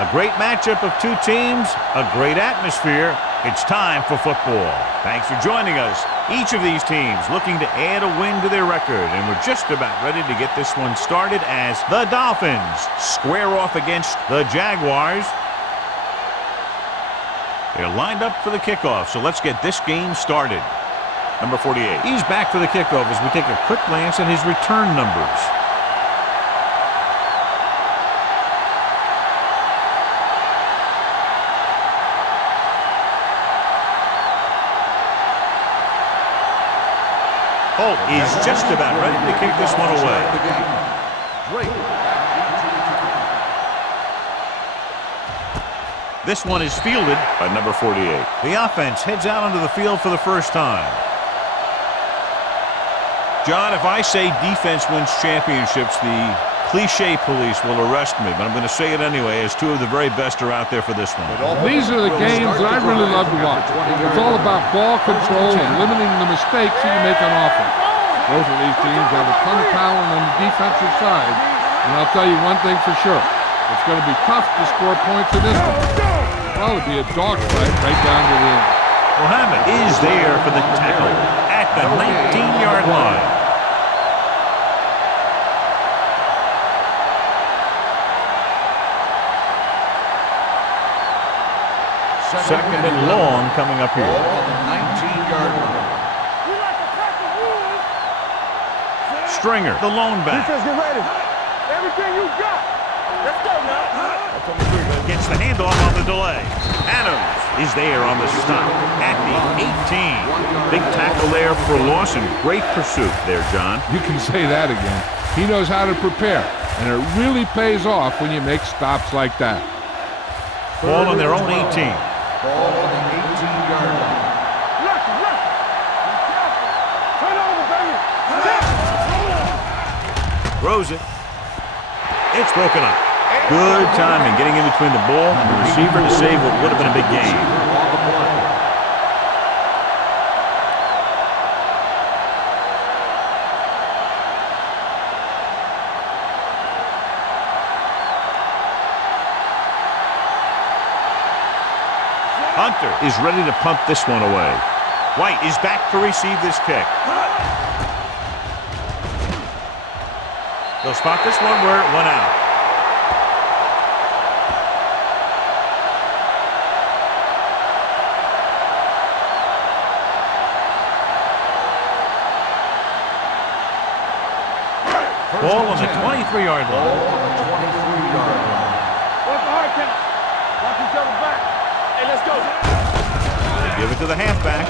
A great matchup of two teams, a great atmosphere. It's time for football. Thanks for joining us. Each of these teams looking to add a win to their record, and we're just about ready to get this one started as the Dolphins square off against the Jaguars. They're lined up for the kickoff, so let's get this game started. Number 48. He's back for the kickoff as we take a quick glance at his return numbers. Holt is just about ready to kick this one away. This one is fielded by number 48. The offense heads out onto the field for the first time. John, if I say defense wins championships, the cliche police will arrest me, but I'm going to say it anyway, as two of the very best are out there for this one. These are the games that I really love to watch. It's all about ball control and limiting the mistakes that you make on offense. Both of these teams have a ton of talent on the defensive side, and I'll tell you one thing for sure. It's going to be tough to score points in this one. Well, it'll be a dogfight right down to the end. Mohammed is there for the tackle at the 19-yard line. Second and long coming up here. On the 19-yard line. Stringer, the lone back. Defense, get ready. Everything you got. Let's go now. Gets the handoff on the delay. Adams is there on the stop at the 18. Big tackle there for loss and great pursuit there, John. You can say that again. He knows how to prepare, and it really pays off when you make stops like that. Ball on their own 18. Ball on the 18-yard line. Turn over, baby. Throws it. It's broken up. Good timing getting in between the ball and the receiver to save what would have been a big game. Hunter is ready to punt this one away. White is back to receive this kick. They'll spot this one where it went out. Ball on the 23-yard line. Ball on the 23-yard line. What's the hard count? Watch each other back. Hey, let's go. They give it to the halfback.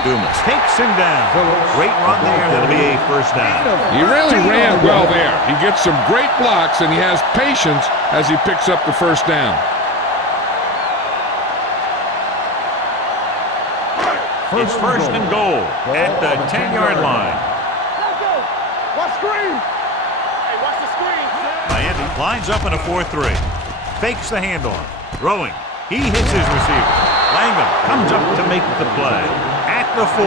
Dumas takes him down. Great run there. That'll be a first down. He really ran well there. He gets some great blocks, and he has patience as he picks up the first down. It's first and goal at the 10-yard line. Let's go. Watch screen. Hey, watch the screen. Miami lines up in a 4-3. Fakes the handoff. Throwing. He hits his receiver. Langham comes up to make the play. At the 4.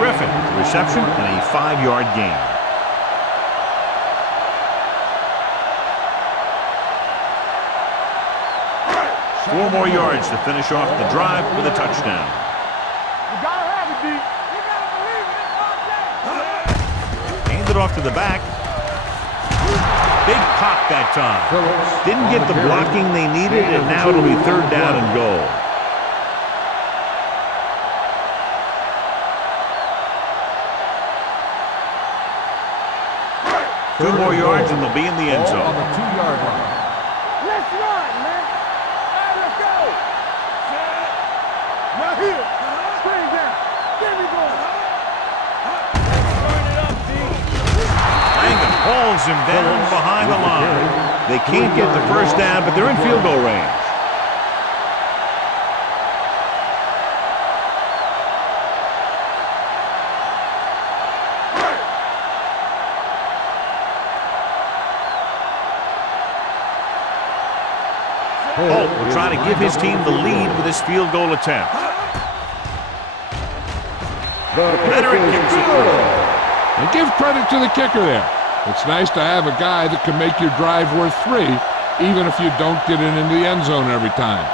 Griffin, the reception, and a 5-yard gain. Four more yards to finish off the drive with a touchdown. You gotta have it, D. You gotta believe it. Hand it off to the back. Big pop that time. Didn't get the blocking they needed, and now it'll be third down and goal. Two more yards and they'll be in the end Ball on zone. the 2-yard line. Let's run, man. Hey, let's go. Right here. Screen down. There we go. Turn it up, D. Langham hauls him down behind the line. They can't get the first down, but they're in field goal range. Holt will try to give his team the lead with this field goal attempt. Leonard kicks it through. And give credit to the kicker there. It's nice to have a guy that can make your drive worth 3, even if you don't get it into the end zone every time.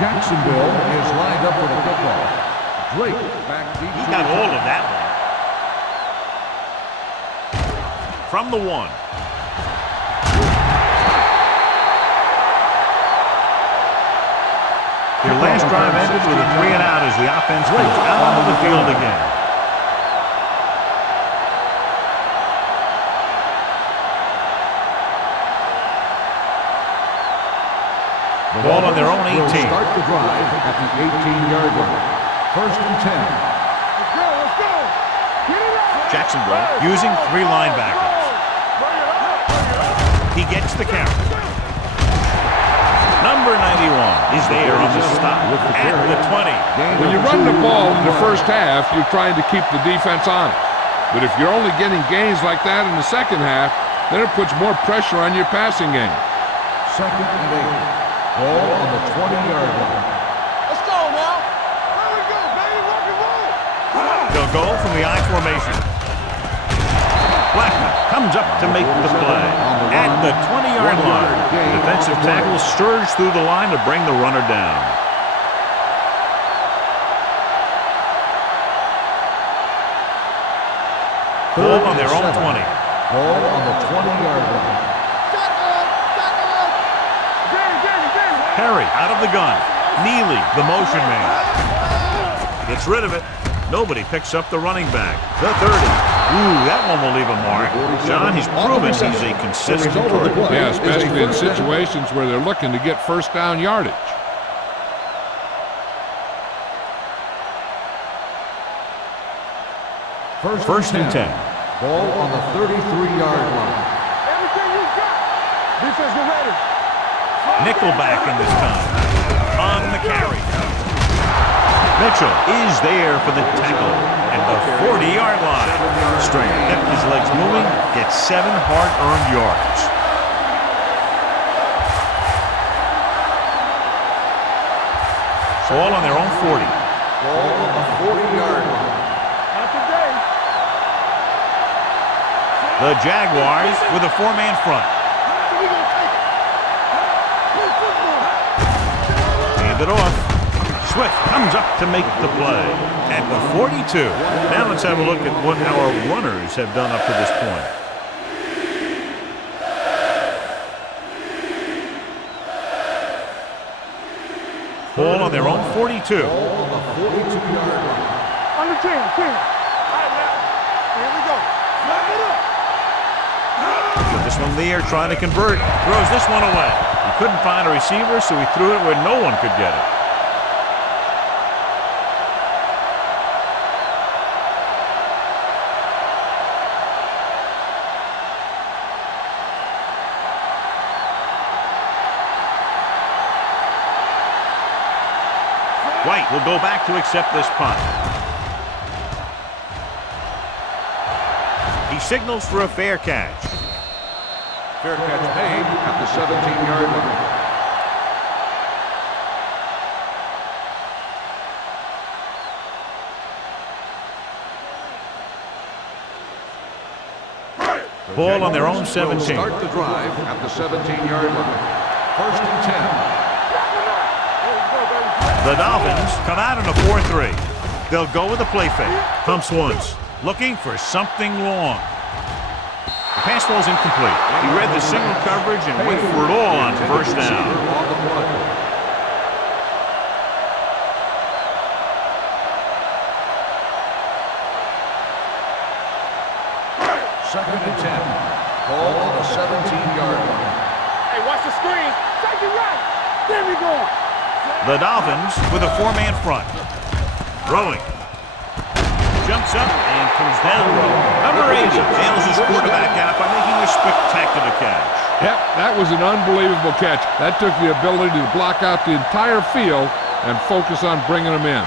Jacksonville is lined up with a kickoff. Drake back deep. He got all of that one. From the 1. Their last drive ended with a 3-and-out as the offense comes out onto the field again. The ball on their own 18. Start the drive at the 18-yard line. First and 10. Let's go, let's go. Get it up. Jacksonville using 3 linebackers. He gets the carry. Number 91 is there on the stop at the 20. When you run the ball in the first half, you're trying to keep the defense honest. But if you're only getting gains like that in the second half, then it puts more pressure on your passing game. Second and 8. Ball on the 20-yard line. Let's go now. There we go, baby. Rock and roll. They'll go from the I formation. Blackman comes up to make the play at the 20-yard line. The defensive tackle surged through the line to bring the runner down. Ball on their own 20. Ball on the 20-yard line. Perry out of the gun. Neely, the motion man. Gets rid of it. Nobody picks up the running back. The 30. Ooh, that one will leave a mark. John, he's proven he's a consistent target. Yeah, especially in situations where they're looking to get first down yardage. First and 10. Ball on the 33-yard line. Everything you got. Defense, get ready. Nickelback in this time. On the carry. Mitchell is there for the tackle at the 40-yard line. String kept his legs moving, gets 7 hard-earned yards. Ball on their own 40. Ball on the 40-yard line. Not today. The Jaguars with a 4-man front. Hand it off. Swift comes up to make the play at the 42. Now let's have a look at what our runners have done up to this point. Ball on their own 42. Ball on the 42-yard line. Under 10. All right, now. Here we go. Slap it up. With this one there trying to convert. Throws this one away. He couldn't find a receiver, so he threw it where no one could get it. White will go back to accept this punt. He signals for a fair catch. Fair catch made at the 17-yard line. Ball on their own 17. Start the drive at the 17-yard line. First and 10. The Dolphins come out in a 4-3. They'll go with a play fake. Pumps once, looking for something long. The pass ball's incomplete. He read the single coverage and went for it all on first down. Second and 10. Ball on the 17-yard line. Hey, watch the screen. Take it right. There we go. The Dolphins with a 4-man front. Throwing. Jumps up and comes down. Number 80 nails his quarterback out by making a spectacular catch. Yep, that was an unbelievable catch. That took the ability to block out the entire field and focus on bringing them in.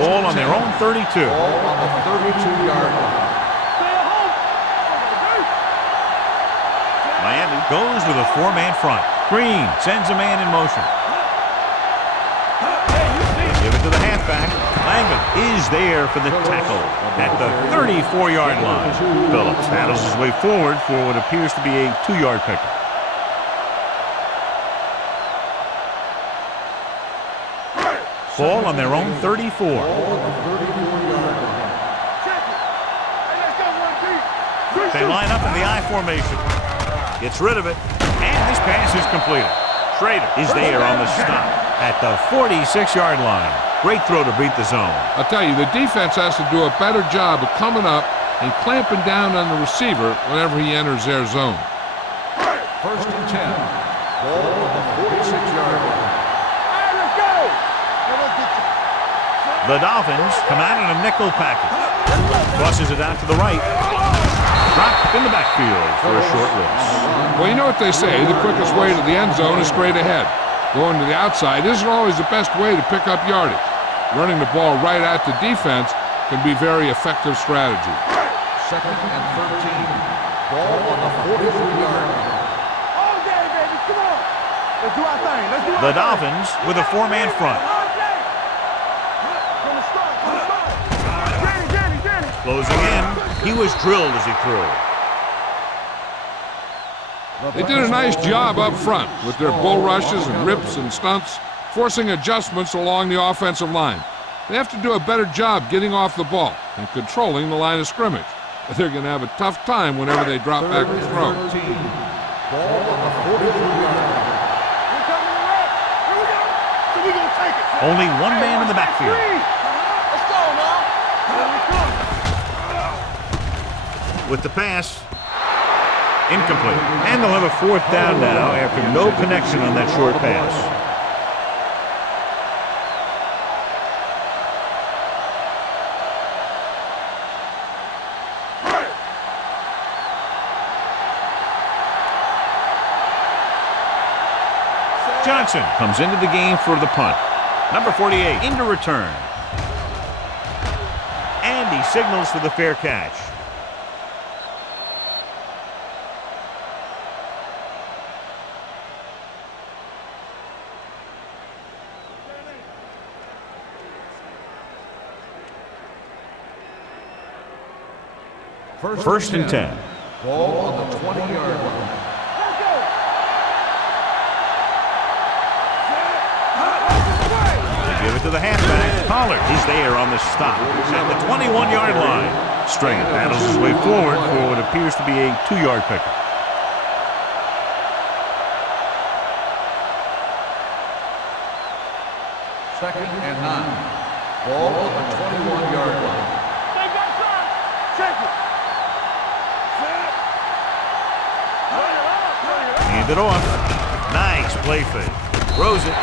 Ball on their own 32. Ball on the 32-yard line. Stay at home. Goes with a four-man front. Green sends a man in motion. Give it to the halfback. Langham is there for the tackle at the 34-yard line. Phillips battles his way forward for what appears to be a 2-yard pickup. Ball on their own 34. They line up in the I formation. Gets rid of it, and this pass is completed. Schrader is there on the stop at the 46-yard line. Great throw to beat the zone. I'll tell you, the defense has to do a better job of coming up and clamping down on the receiver whenever he enters their zone. First and 10. Ball on the 46-yard line. The Dolphins come out in a nickel package. Crosses it out to the right. Dropped in the backfield for a short loss. Well, you know what they say, the quickest way to the end zone is straight ahead. Going to the outside isn't always the best way to pick up yardage. Running the ball right at the defense can be very effective strategy. Second and 13. Ball on the 43-yard line. All day, baby, come on. Let's do our thing. Let's do our The thing. Dolphins with a four-man front. Closing in. He was drilled as he threw. They did a nice job up front with their bull rushes and rips and stunts, forcing adjustments along the offensive line. They have to do a better job getting off the ball and controlling the line of scrimmage. They're going to have a tough time whenever they drop back to throw. Ball on the 43-yard line. Only one man in the backfield. Let's go now. With the pass, incomplete. And they'll have a fourth down now after no connection on that short pass. Johnson comes into the game for the punt. Number 48 into return. And he signals for the fair catch. First and 10. Ball on the 20-yard line. Give it to the halfback. Pollard is there on the stop at the 21-yard line. Stringer battles his way forward for what appears to be a 2-yard pickup. Second and 9. Ball on the 21-yard line. Hand it off. Nice play fake. Throws it.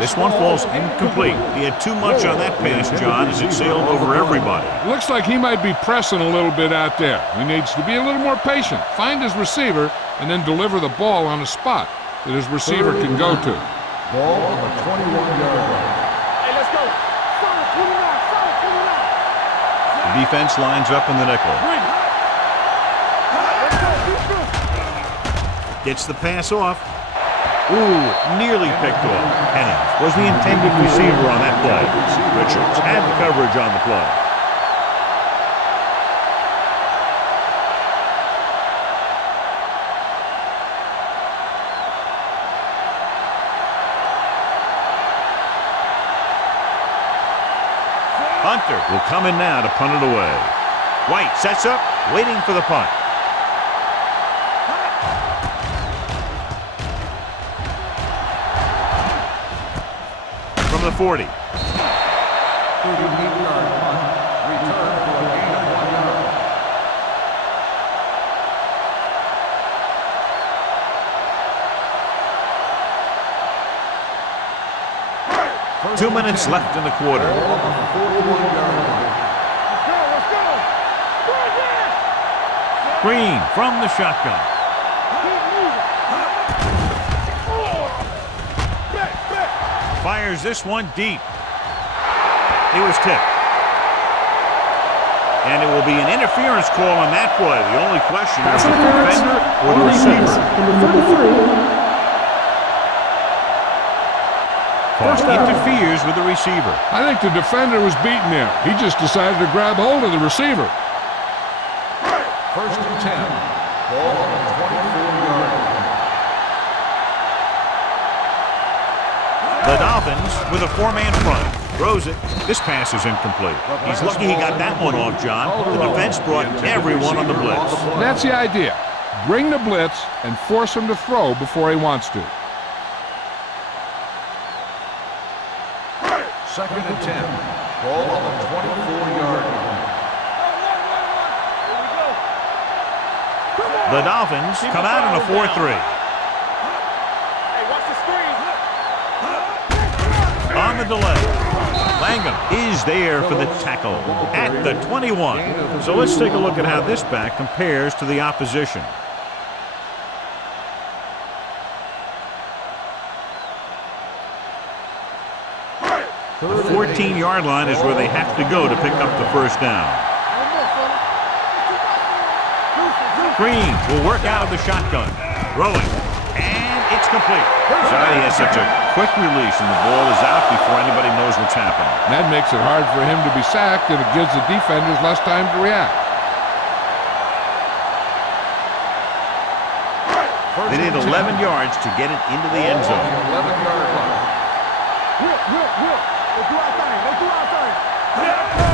This one falls incomplete. He had too much on that pass, John, as it sailed over everybody. Looks like he might be pressing a little bit out there. He needs to be a little more patient, find his receiver, and then deliver the ball on a spot that his receiver can go to. Ball on the 21-yard line. Hey, let's go. Solid 29. The defense lines up in the nickel. Gets the pass off. Ooh, nearly picked off. Hennings was the intended receiver on that play. Richards had the coverage on the play. Hunter will come in now to punt it away. White sets up, waiting for the punt. From the 40. 38-yard punt. Return for a gain of 1 yard. First 2 minutes left in the quarter. Ball on the 41-yard line. Let's go. Green from the shotgun. Fires this one deep. He was tipped. And it will be an interference call on that play. The only question is Pass the interference defender or on the defense. receiver. Number 33. First interferes with the receiver. I think the defender was beaten there. He just decided to grab hold of the receiver. First and 10. Ball on the 24-yard line. The Dolphins with a four-man front. Throws it. This pass is incomplete. He's lucky he got that one off, John. The defense brought everyone on the blitz. That's the idea. Bring the blitz and force him to throw before he wants to. Second and 10. Ball on the 24-yard line. The Dolphins come out in a 4-3. Hey, watch the screen. On the delay. Langham is there for the tackle at the 21. So let's take a look at how this back compares to the opposition. The 14-yard line is where they have to go to pick up the first down. Green will work out of the shotgun. Throwing. And it's complete. Sorry, he has such a quick release, and the ball is out before anybody knows what's happening. That makes it hard for him to be sacked, and it gives the defenders less time to react. They need 11 yards to get it into the end zone. 11-yard line. Let's do our thing. Let's do our thing.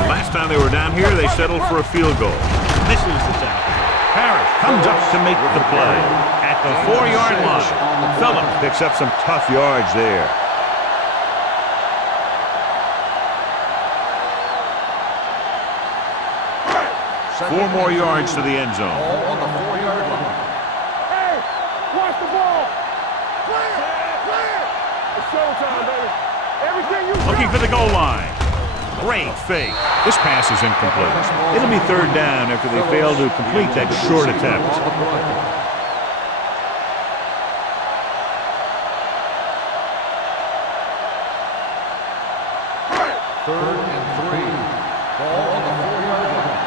Last time they were down here, they settled for a field goal. Misses the tackle. Harris comes up to make the play. At the 4-yard line, Phillips picks up some tough yards there. Four more yards to the end zone. Ball on the 4-yard line. Hey, watch the ball. Play it. It's showtime, baby. Everything you Looking got. for the goal line. Great fake. This pass is incomplete. It'll be third down after they fail to complete that short attempt. Third and 3. Ball on the 4-yard line.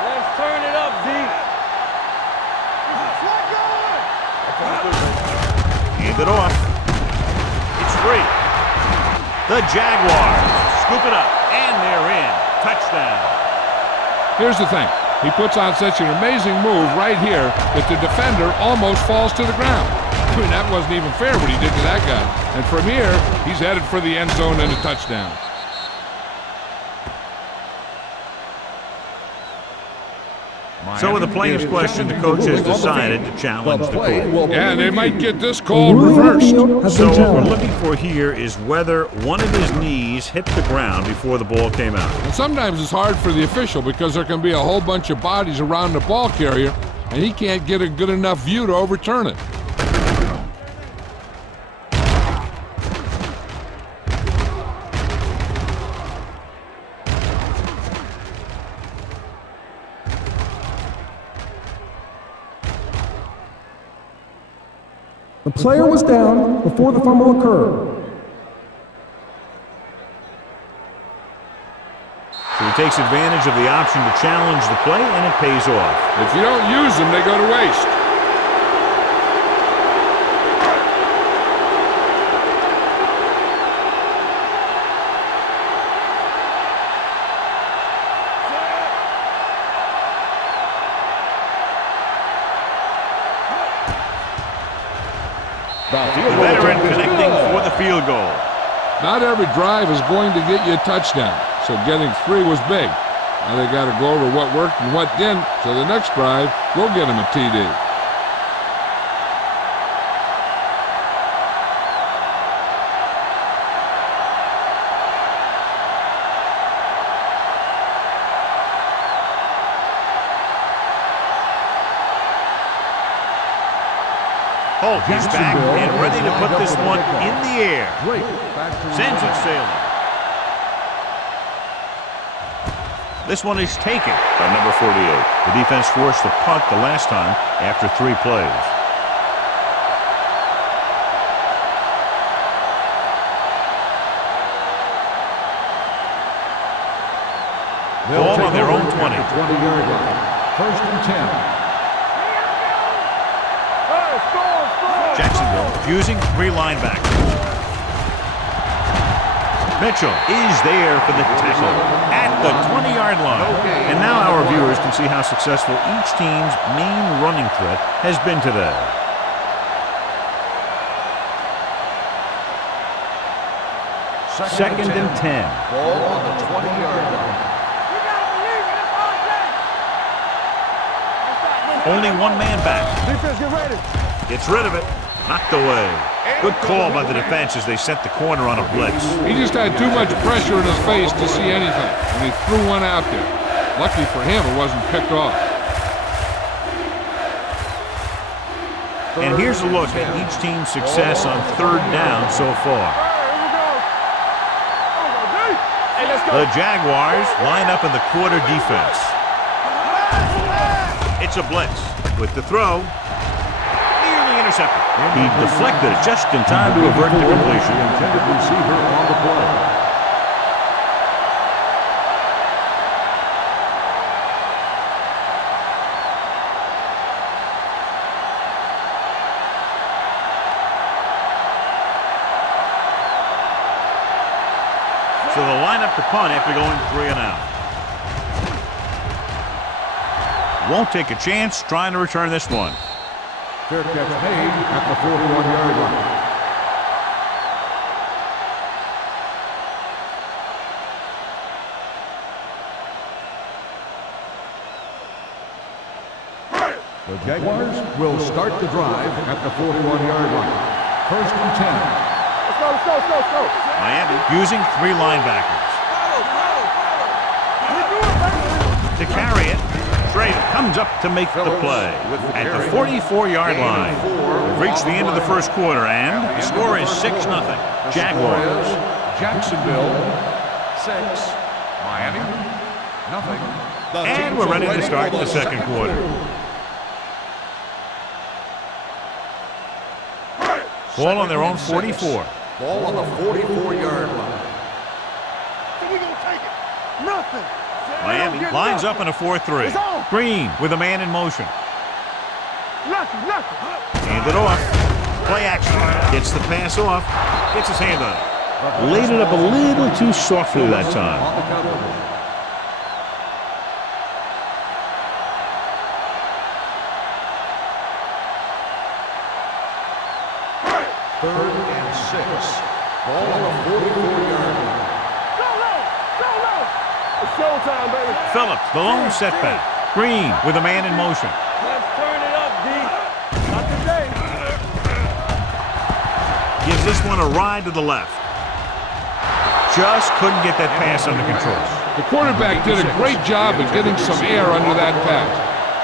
Let's turn it up, Z. Hand it off. It's free. The Jaguars scoop it up, and they're in. Touchdown. Here's the thing. He puts on such an amazing move right here that the defender almost falls to the ground. I mean, that wasn't even fair what he did to that guy. And from here, he's headed for the end zone and a touchdown. So with the players' question, the coach has decided to challenge the call. Yeah, they might get this call reversed. So what we're looking for here is whether one of his knees hit the ground before the ball came out. And sometimes it's hard for the official because there can be a whole bunch of bodies around the ball carrier, and he can't get a good enough view to overturn it. The player was down before the fumble occurred. So he takes advantage of the option to challenge the play, and it pays off. If you don't use them, they go to waste. The veteran connecting for the field goal. Not every drive is going to get you a touchdown, so getting 3 was big. Now they got to go over what worked and what didn't, so the next drive will get them a TD. Holt is back and ready to put this one in the air. Sends it sailing. This one is taken by number 48. The defense forced to punt the last time after 3 plays. Ball on their own 20. 20-yard line. First and 10. Jacksonville using 3 linebackers. Mitchell is there for the tackle at the 20-yard line. And now our viewers can see how successful each team's main running threat has been today. Second and 10. Ball on the 20-yard line. Only one man back. Defense, get ready. Gets rid of it. Knocked away. Good call by the defense as they sent the corner on a blitz. He just had too much pressure in his face to see anything, and he threw one out there. Lucky for him, it wasn't picked off. And here's a look at each team's success on 3rd down so far. The Jaguars line up in the quarter defense. It's a blitz with the throw. Nearly intercepted. He deflected it just in time to avert the completion. The intended receiver on the play. So they'll line up to punt after going 3 and out. Won't take a chance trying to return this one. Fair catch made at the 41-yard line. The Jaguars will start the drive at the 41-yard line. First and 10. Let's go. Miami using 3 linebackers. To carry it, Schrader comes up to make the play at the 44-yard line. We've reached the end of the first quarter, and the score is 6-0. Jaguars. Jacksonville 6, Miami nothing. And we're ready to start the second quarter. Ball on their own 44. Ball on the 44-yard line. We gonna take it. Nothing. Miami lines up in a 4-3. Green with a man in motion. Nothing. Hand it off. Play action. Gets the pass off. Gets his hand on it. Laid it up a little too softly that time. On the cover. Third and 6. Ball on the 44-yard line. Go low. It's showtime, baby. Phillips, the lone setback. Green with a man in motion. Let's turn it up, D. Not today. Gives this one a ride to the left. Just couldn't get that pass under control. The quarterback did a great job of getting some air under that pass,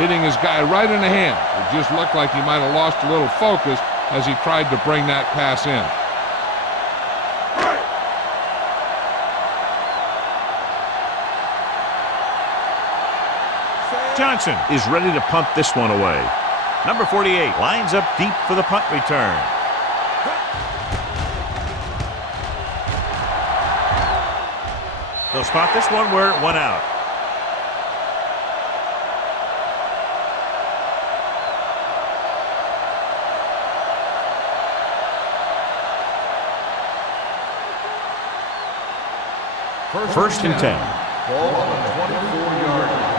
hitting his guy right in the hand. It just looked like he might have lost a little focus as he tried to bring that pass in. Johnson is ready to punt this one away. Number 48 lines up deep for the punt return. They'll spot this one where it went out. First and 10. Ball on the 24-yard line.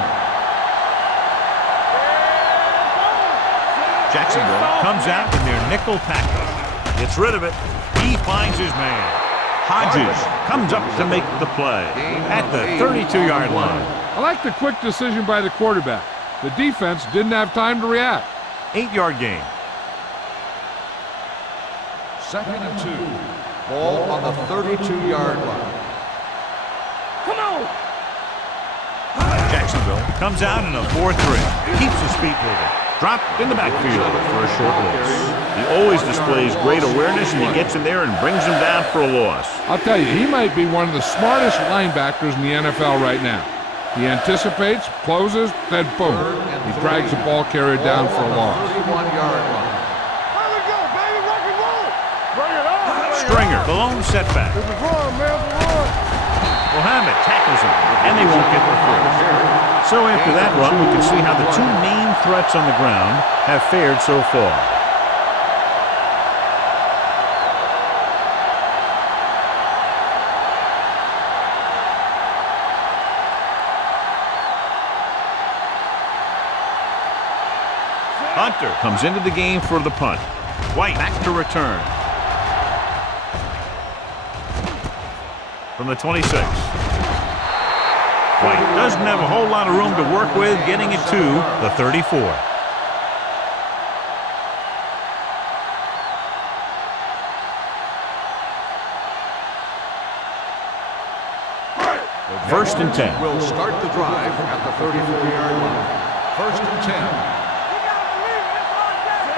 Jacksonville comes out in their nickel package. Gets rid of it. He finds his man. Hodges comes up to make the play at the 32-yard line. I like the quick decision by the quarterback. The defense didn't have time to react. 8-yard gain. Second and 2. Ball on the 32-yard line. Come on. Jacksonville comes out in a 4-3. Keeps his feet moving. Dropped in the backfield for a short loss. He always displays great awareness, and he gets in there and brings him down for a loss. I'll tell you, he might be one of the smartest linebackers in the NFL right now. He anticipates, closes, then boom. He drags the ball carrier down for a loss. 31-yard line. Here we go, baby. Rock and roll. Bring it on. Stringer, the lone setback. It's a run, man. It's a run. Mohammed tackles him, and they won't get the first. So after that run, we can see how the two main threats on the ground have fared so far. Hunter comes into the game for the punt. White back to return. From the 26. White doesn't have a whole lot of room to work with, getting it to the 34. First and 10. Will start the drive at the 34-yard line. First and 10.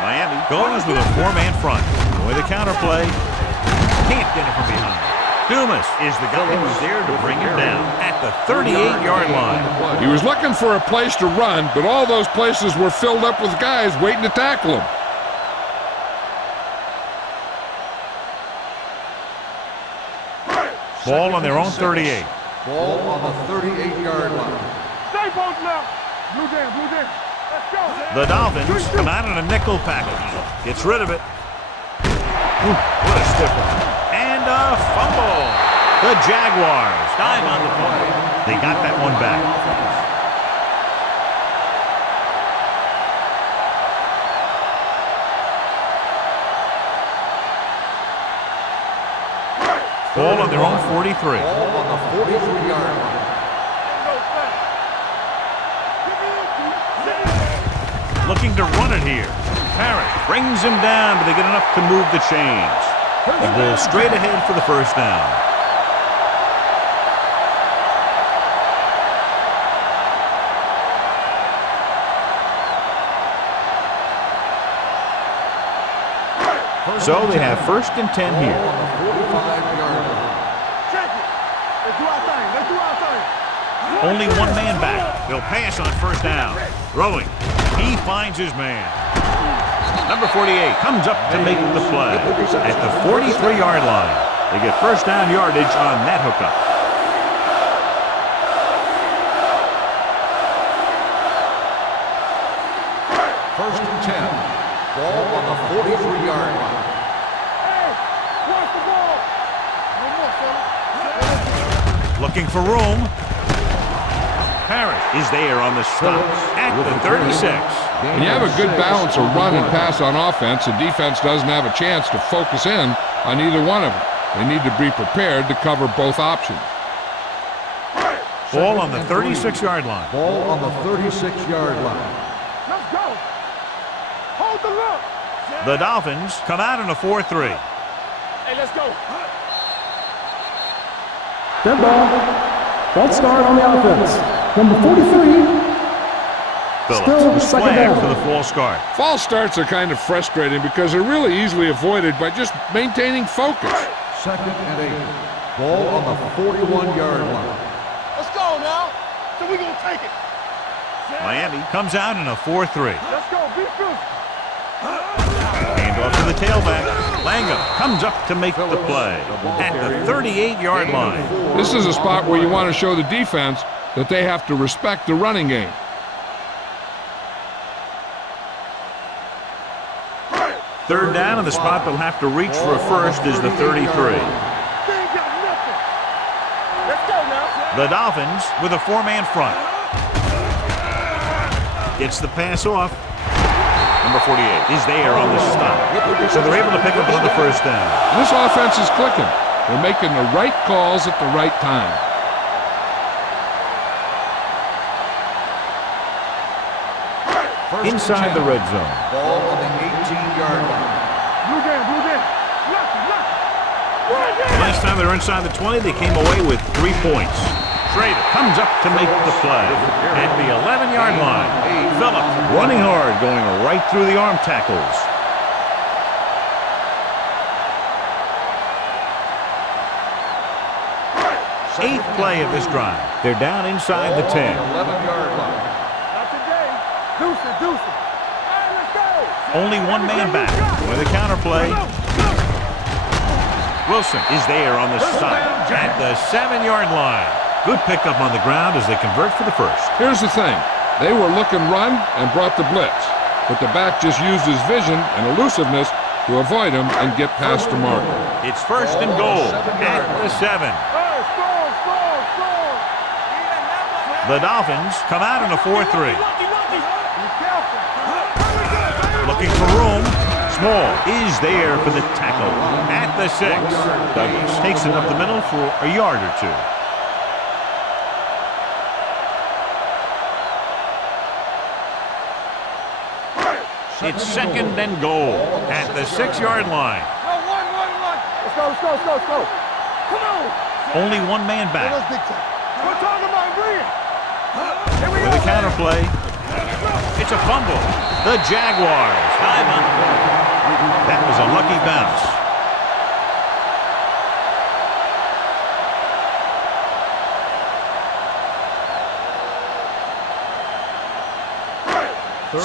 Miami goes with a four-man front. With a counterplay. Can't get it from behind. Dumas is the guy who's there to bring him down at the 38-yard line. He was looking for a place to run, but all those places were filled up with guys waiting to tackle him. Ball on their own 38. Ball on the 38-yard line. Stay both now. Blue jam, blue jam. Let's go. The Dolphins come out in a nickel package. Gets rid of it. Ooh, what a stiff one. And a fumble. The Jaguars dive on the play. They got that one back. Ball on their own 43. Ball on the 43-yard line. Looking to run it here. Parrott brings him down, but they get enough to move the chains. The Bulls straight ahead for the first down. So they have first and 10 here. On the 45-yard line. Check it. Let's do our thing. Let's do our thing. Only one man back. They'll pass on first down. Throwing. He finds his man. Number 48 comes up to make the play. At the 43-yard line, they get first down yardage on that hookup. First and 10. Ball on the 43-yard line. Hey, watch the ball. One more, fella. Looking for room. Parrott is there on the stop at the 36. When you have a good balance of run and pass on offense, the defense doesn't have a chance to focus in on either one of them. They need to be prepared to cover both options. Ball on the 36-yard line. Ball on the 36-yard line. Let's go. Hold the look. The Dolphins come out in a 4-3. Hey, let's go. Dead ball. False start on the offense. Number 43. Phillips Still was second flagged down. for the false start. False starts are kind of frustrating because they're really easily avoided by just maintaining focus. Second and 8. Ball on the 41-yard line. Let's go now. So we're going to take it. Miami comes out in a 4-3. Let's go. Be good. Hand off to the tailback. Langham comes up to make the play at the 38-yard line. This is a spot where you want to show the defense that they have to respect the running game. Third down, and the spot they'll have to reach for a first is the 33. They ain't got nothing. Let's go now. The Dolphins with a four-man front. Gets the pass off. Number 48 is there on the stop. So they're able to pick up another first down. This offense is clicking. They're making the right calls at the right time. Inside the red zone. Ball on the 18-yard line. Blue jam, blue jam. Lucky, lucky. Last time they were inside the 20, they came away with 3 points. Schrader comes up to make the play at the 11-yard line. Phillips running hard, going right through the arm tackles. Eighth play of this drive. They're down inside the 10. 11-yard line. Not today. Deuce it, deuce it. Hey, let's go. Only one man back with a counterplay. Wilson is there on the stop at the 7-yard line. Good pickup on the ground as they convert for the first. Here's the thing. They were looking run and brought the blitz, but the back just used his vision and elusiveness to avoid him and get past the marker. It's first and goal at the 7. The Dolphins come out in a 4-3. Looking for room. Small is there for the tackle at the 6. Douglas takes it up the middle for a yard or two. It's second and goal at the 6-yard line. Let's go. Come on. Only one man back. We're talking about Green. With a counterplay. It's a fumble. The Jaguars dive on. That was a lucky bounce.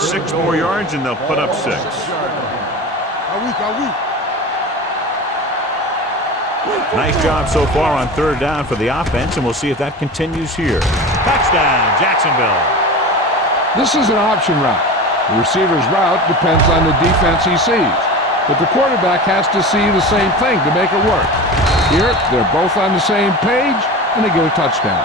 Six more yards and they'll put up 6. Nice job so far on third down for the offense, and we'll see if that continues here. Touchdown, Jacksonville. This is an option route. The receiver's route depends on the defense he sees, but the quarterback has to see the same thing to make it work. Here, they're both on the same page, and they get a touchdown.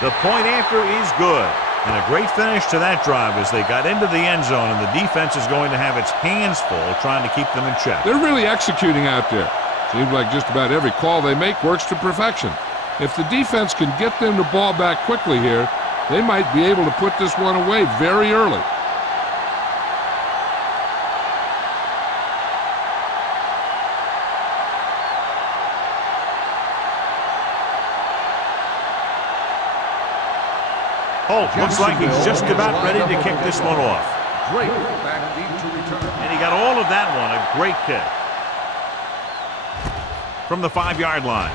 The point after is good. And a great finish to that drive as they got into the end zone, and the defense is going to have its hands full trying to keep them in check. They're really executing out there. Seems like just about every call they make works to perfection. If the defense can get them the ball back quickly here, they might be able to put this one away very early. Holt looks like he's just about ready to kick this one off. Drake back deep to return. And he got all of that one, a great kick. From the 5-yard line.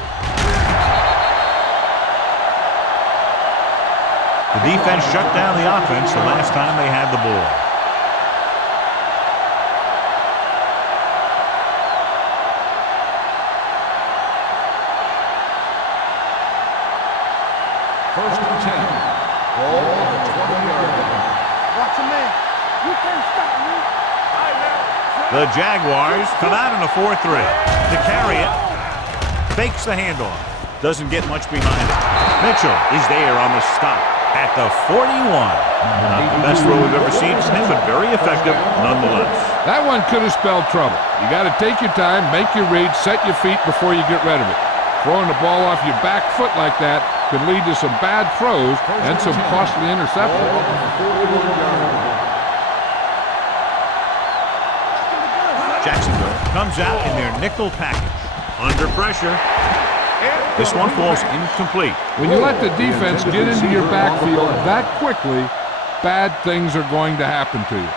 The defense shut down the offense the last time they had the ball. First and 10. Ball on the 20-yard line. Watch a man. You can't stop me. The Jaguars come out in a 4-3. To carry it, fakes the handoff. Doesn't get much behind it. Mitchell is there on the stop at the 41. Not the best throw we've ever seen from him, but very effective nonetheless. That one could have spelled trouble. You got to take your time, make your read, set your feet before you get rid of it. Throwing the ball off your back foot like that could lead to some bad throws and some costly interceptions. Jacksonville comes out in their nickel package. Under pressure. This one falls incomplete. When you let the defense get into your backfield that quickly, bad things are going to happen to you.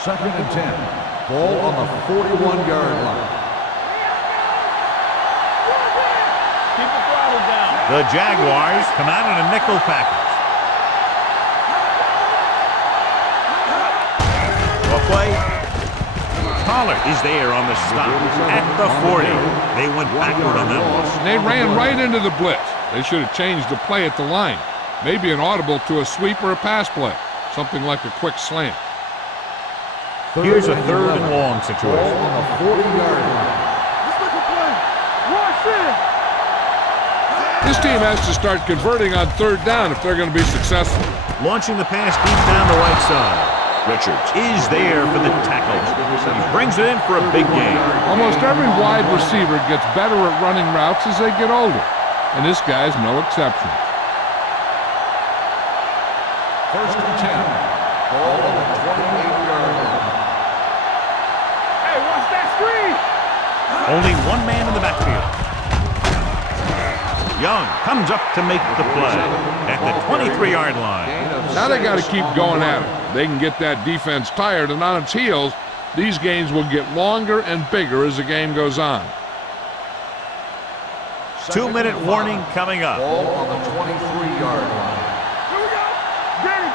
Second and 10. Ball on the 41-yard line. The Jaguars come out in a nickel package. A play. Pollard is there on the stop at the 40. They went backward on that one. They ran right into the blitz. They should have changed the play at the line. Maybe an audible to a sweep or a pass play. Something like a quick slant. Here's a third and long situation. Ball on the 40-yard line. This team has to start converting on third down if they're going to be successful. Launching the pass deep down the right side. Richards is there for the tackle. He brings it in for a big gain. Almost every wide receiver gets better at running routes as they get older, and this guy's no exception. First and 10. Ball on the 28-yard line. Hey, watch that screen! Only one man in the backfield. Young comes up to make the play at the 23-yard line. Now they got to keep going at it. They can get that defense tired and on its heels. These games will get longer and bigger as the game goes on. 2-minute warning coming up. Ball on the 23-yard line. Here we go. Danny.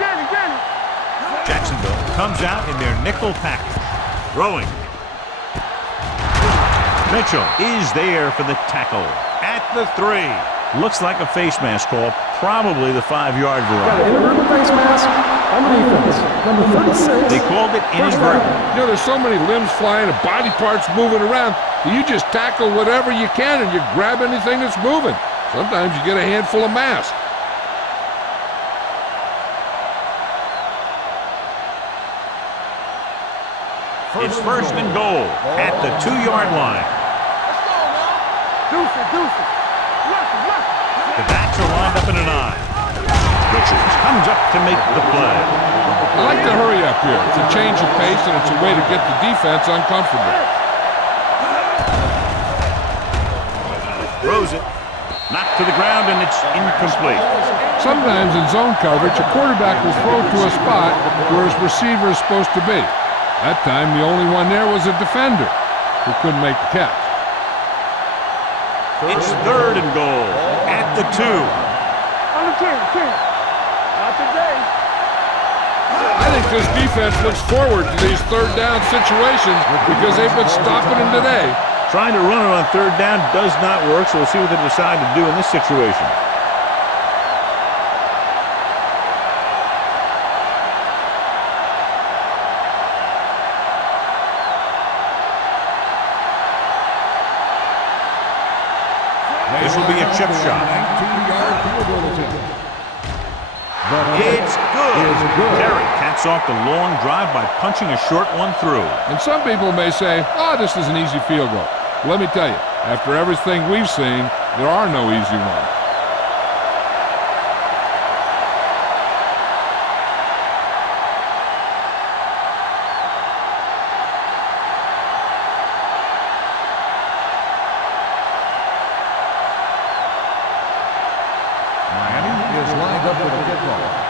Jacksonville comes out in their nickel package. Throwing. Mitchell is there for the tackle at the 3. Looks like a face mask call, probably the 5-yard Got variety. an inadvertent face mask on the defense. Number 36. They called it inadvertent. You know, there's so many limbs flying and body parts moving around. You just tackle whatever you can and you grab anything that's moving. Sometimes you get a handful of mass. It's first and goal at the 2-yard line. Deuce it. The backs are lined up in an I. Richards comes up to make the play. I like to hurry up here. It's a change of pace and it's a way to get the defense uncomfortable. Throws it. Knocked to the ground, and it's incomplete. Sometimes in zone coverage, a quarterback will throw to a spot where his receiver is supposed to be. That time, the only one there was a defender who couldn't make the catch. It's third and goal at the 2. On the 10. Not today. I think this defense looks forward to these third down situations because they've been stopping them today. Trying to run it on third down does not work, so we'll see what they decide to do in this situation. This will be a chip shot. 19-yard field goal attempt. It's good. Terry caps off the long drive by punching a short one through. And some people may say, oh, this is an easy field goal. Let me tell you, after everything we've seen, there are no easy ones. Miami is lined up for the kickoff.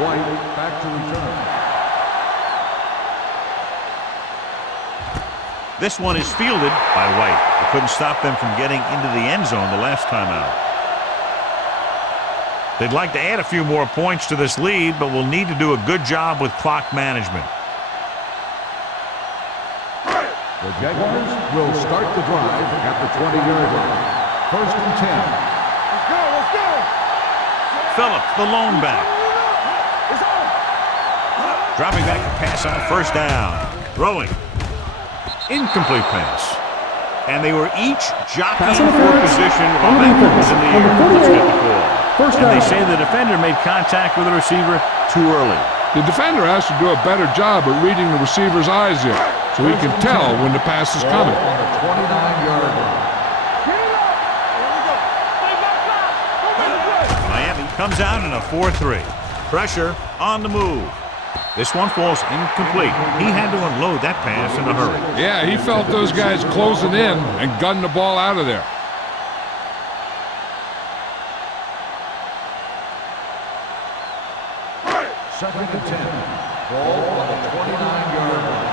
White back to return. This one is fielded by White. It couldn't stop them from getting into the end zone the last time out. They'd like to add a few more points to this lead, but will need to do a good job with clock management. The Jaguars will start the drive at the 20-yard line. First and 10. Let's go. Phillips, the lone back. It's on. Dropping back to pass on first down. Throwing. Incomplete pass. And they were each jockeying for position while that one was in the air. Let's get the call. And they say the defender made contact with the receiver too early. The defender has to do a better job at reading the receiver's eyes here so he can tell when the pass is coming. On the 29-yard line. Get it up. Here we go. Stay back side. Go make the play. Miami comes out in a 4-3. Pressure on the move. This one falls incomplete. He had to unload that pass in a hurry. Yeah, he felt those guys closing in and gunned the ball out of there. Second and 10. Ball on the 29-yard line.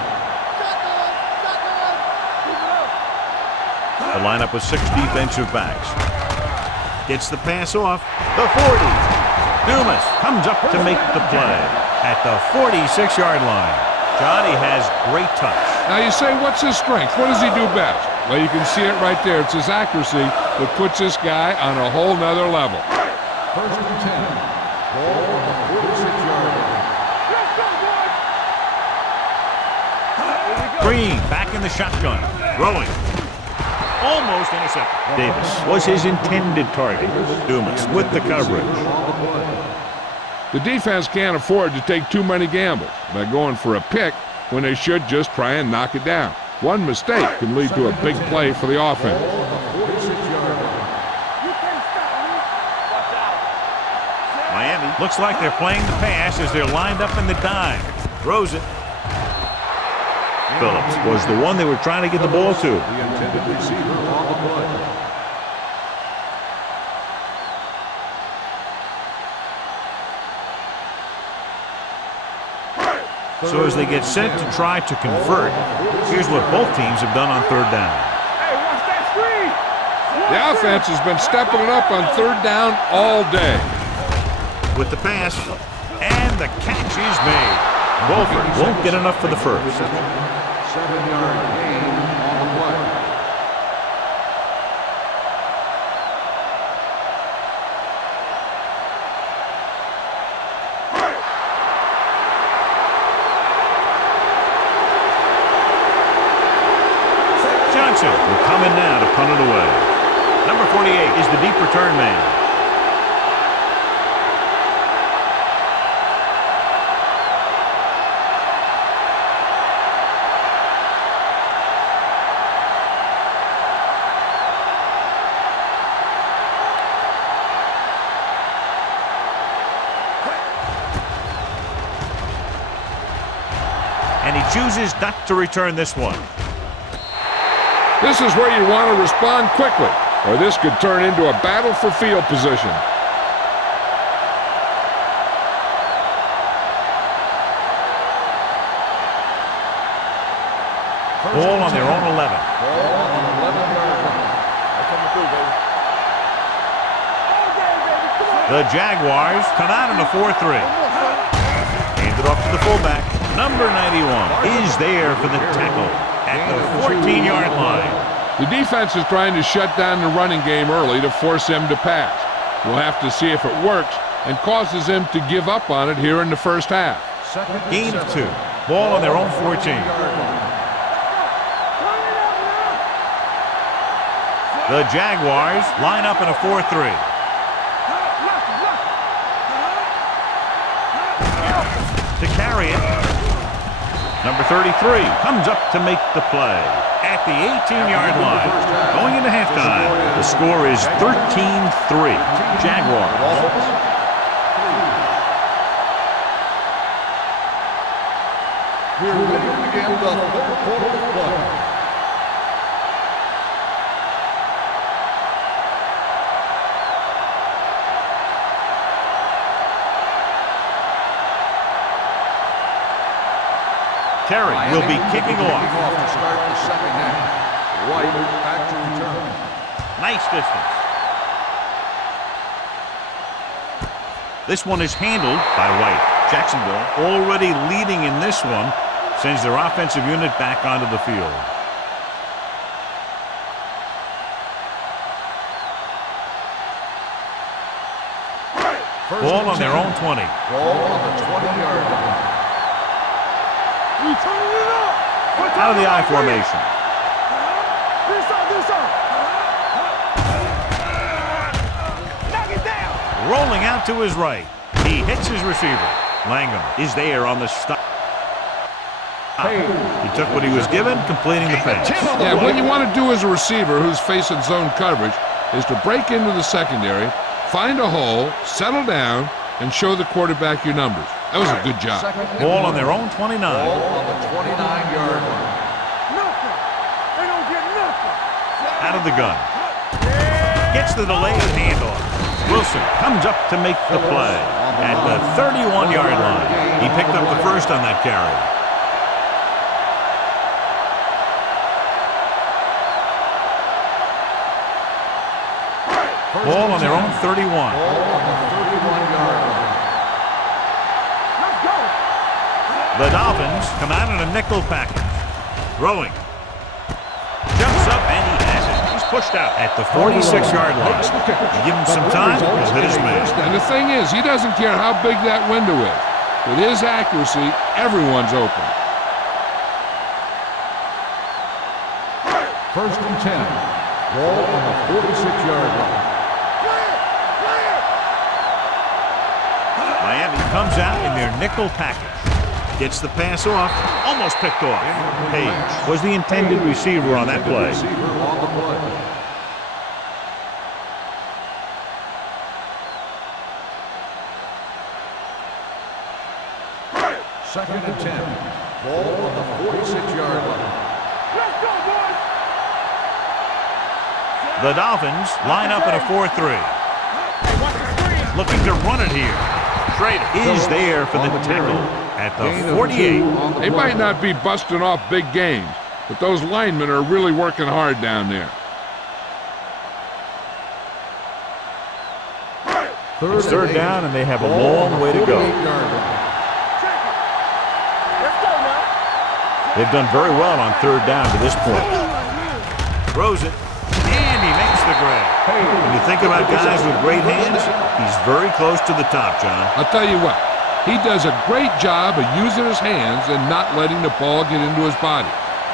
The lineup with 6 defensive backs. Gets the pass off. The 40. Dumas comes up to make the play at the 46-yard line. Johnny has great touch. Now you say, what's his strength? What does he do best? Well, you can see it right there. It's his accuracy that puts this guy on a whole nother level. First and 10. Ball on the 46-yard line. Let's go, boys. Green back in the shotgun. Throwing. Almost intercepted. Davis was his intended target. Dumas with the coverage. The defense can't afford to take too many gambles by going for a pick when they should just try and knock it down. One mistake can lead to a big play for the offense. You can't stop me. Watch out. Miami looks like they're playing the pass as they're lined up in the dime. Throws it. Phillips was the one they were trying to get the ball to. The intended receiver on the play. So as they get set to try to convert, here's what both teams have done on third down. Hey, watch that screen! The offense has been stepping it up on third down all day. With the pass, and the catch is made. Wolford won't get enough for the first. 7-yard gain on the play. Johnson will come in now to punt it away. Number 48 is the deep return man. And he chooses not to return this one. This is where you want to respond quickly, or this could turn into a battle for field position. Ball on their own 11. Ball on the 11-yard line. The Jaguars come out in a 4-3. Hand it off to the fullback. Number 91 is there for the tackle at the 14-yard line. The defense is trying to shut down the running game early to force him to pass. We'll have to see if it works and causes him to give up on it here in the first half. Gain of 2. Ball on their own 14. The Jaguars line up in a 4-3. To carry it, number 33 comes up to make the play at the 18-yard line. Going into halftime, the score is 13-3. Jaguars. We're ready to begin the third quarter of play. Terry will be kicking off. To start the second half. White back to return. Nice distance. This one is handled by White. Jacksonville, already leading in this one, sends their offensive unit back onto the field. Ball on their own 20. Ball on the 20-yard line. Out of the I formation. Knock it down. Rolling out to his right. He hits his receiver. Langham is there on the stop. He took what he was given, completing the pass. Yeah, what you want to do as a receiver who's facing zone coverage is to break into the secondary, find a hole, settle down, and show the quarterback your numbers. That was a good job. Ball on their own 29. Ball on the 29-yard line. Nothing. They don't get nothing. Out of the gun. Gets the delayed handoff. Wilson comes up to make the play at the 31-yard line. He picked up the first on that carry. Ball on their own 31. Ball on the 31-yard line. The Dolphins come out in a nickel package. Throwing. Jumps up and he has it. He's pushed out at the 46-yard line. You give him some time, he'll hit his man. And the thing is, he doesn't care how big that window is. With his accuracy, everyone's open. First and 10. Ball on the 46-yard line. Miami comes out in their nickel package. Gets the pass off, almost picked off. Page was the intended receiver on that play. Second and 10. Ball on the 46-yard line. Let's go, boys. The Dolphins line up in a 4-3. Looking to run it here. is there for the tackle at the 48. They might not be busting off big games, but those linemen are really working hard down there. It's third down, and they have a long way to go. They've done very well on third down to this point. Throws it, and he makes the grab. When you think about guys with great hands, he's very close to the top, John. I'll tell you what, he does a great job of using his hands and not letting the ball get into his body.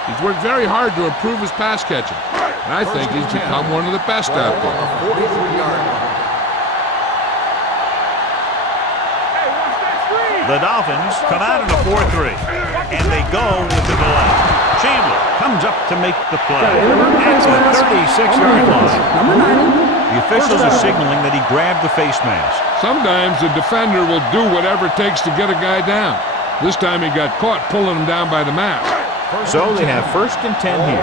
He's worked very hard to improve his pass catching, and I think he's become one of the best out there. The Dolphins come out in a 4-3, and they go with the delay. Chandler comes up to make the play at the 36-yard line. The officials are signaling that he grabbed the face mask. Sometimes the defender will do whatever it takes to get a guy down. This time he got caught pulling him down by the mask. So they have 1st and 10 here.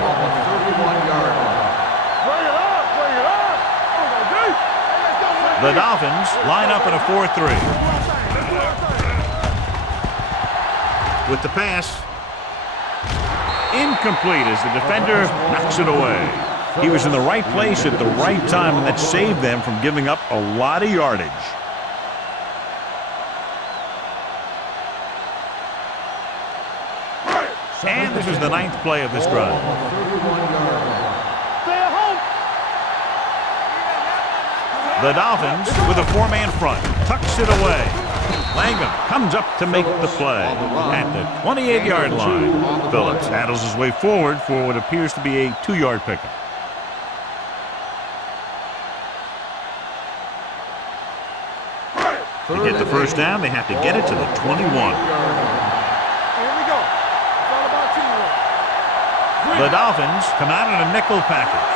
The Dolphins line up in a 4-3. With the pass, incomplete as the defender knocks it away. He was in the right place at the right time, and that saved them from giving up a lot of yardage. And this is the 9th play of this drive. The Dolphins with a 4-man front, tucks it away. Langham comes up to make the play at the 28-yard line. Phillips paddles his way forward for what appears to be a 2-yard pickup. To get the first down, they have to get it to the 21. Here we go. It's all about teamwork. The Dolphins come out in a nickel package.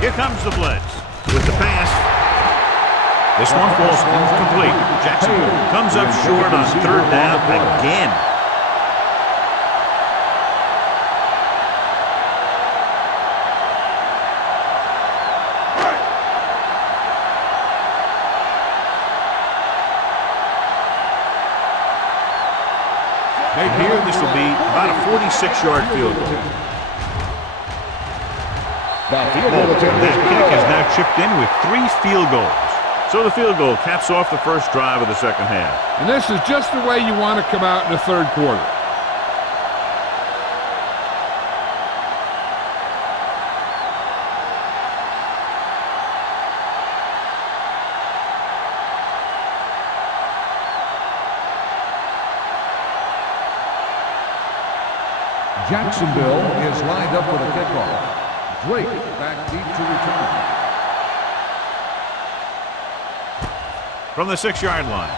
Here comes the blitz with the pass. This one falls incomplete. Jackson comes up short on third down again. Here, this will be about a 46-yard field goal. That kick is now chipped in with 3 field goals. So the field goal caps off the first drive of the second half. And this is just the way you want to come out in the third quarter. Jacksonville is lined up for the kickoff. Drake back deep to return. From the 6-yard line.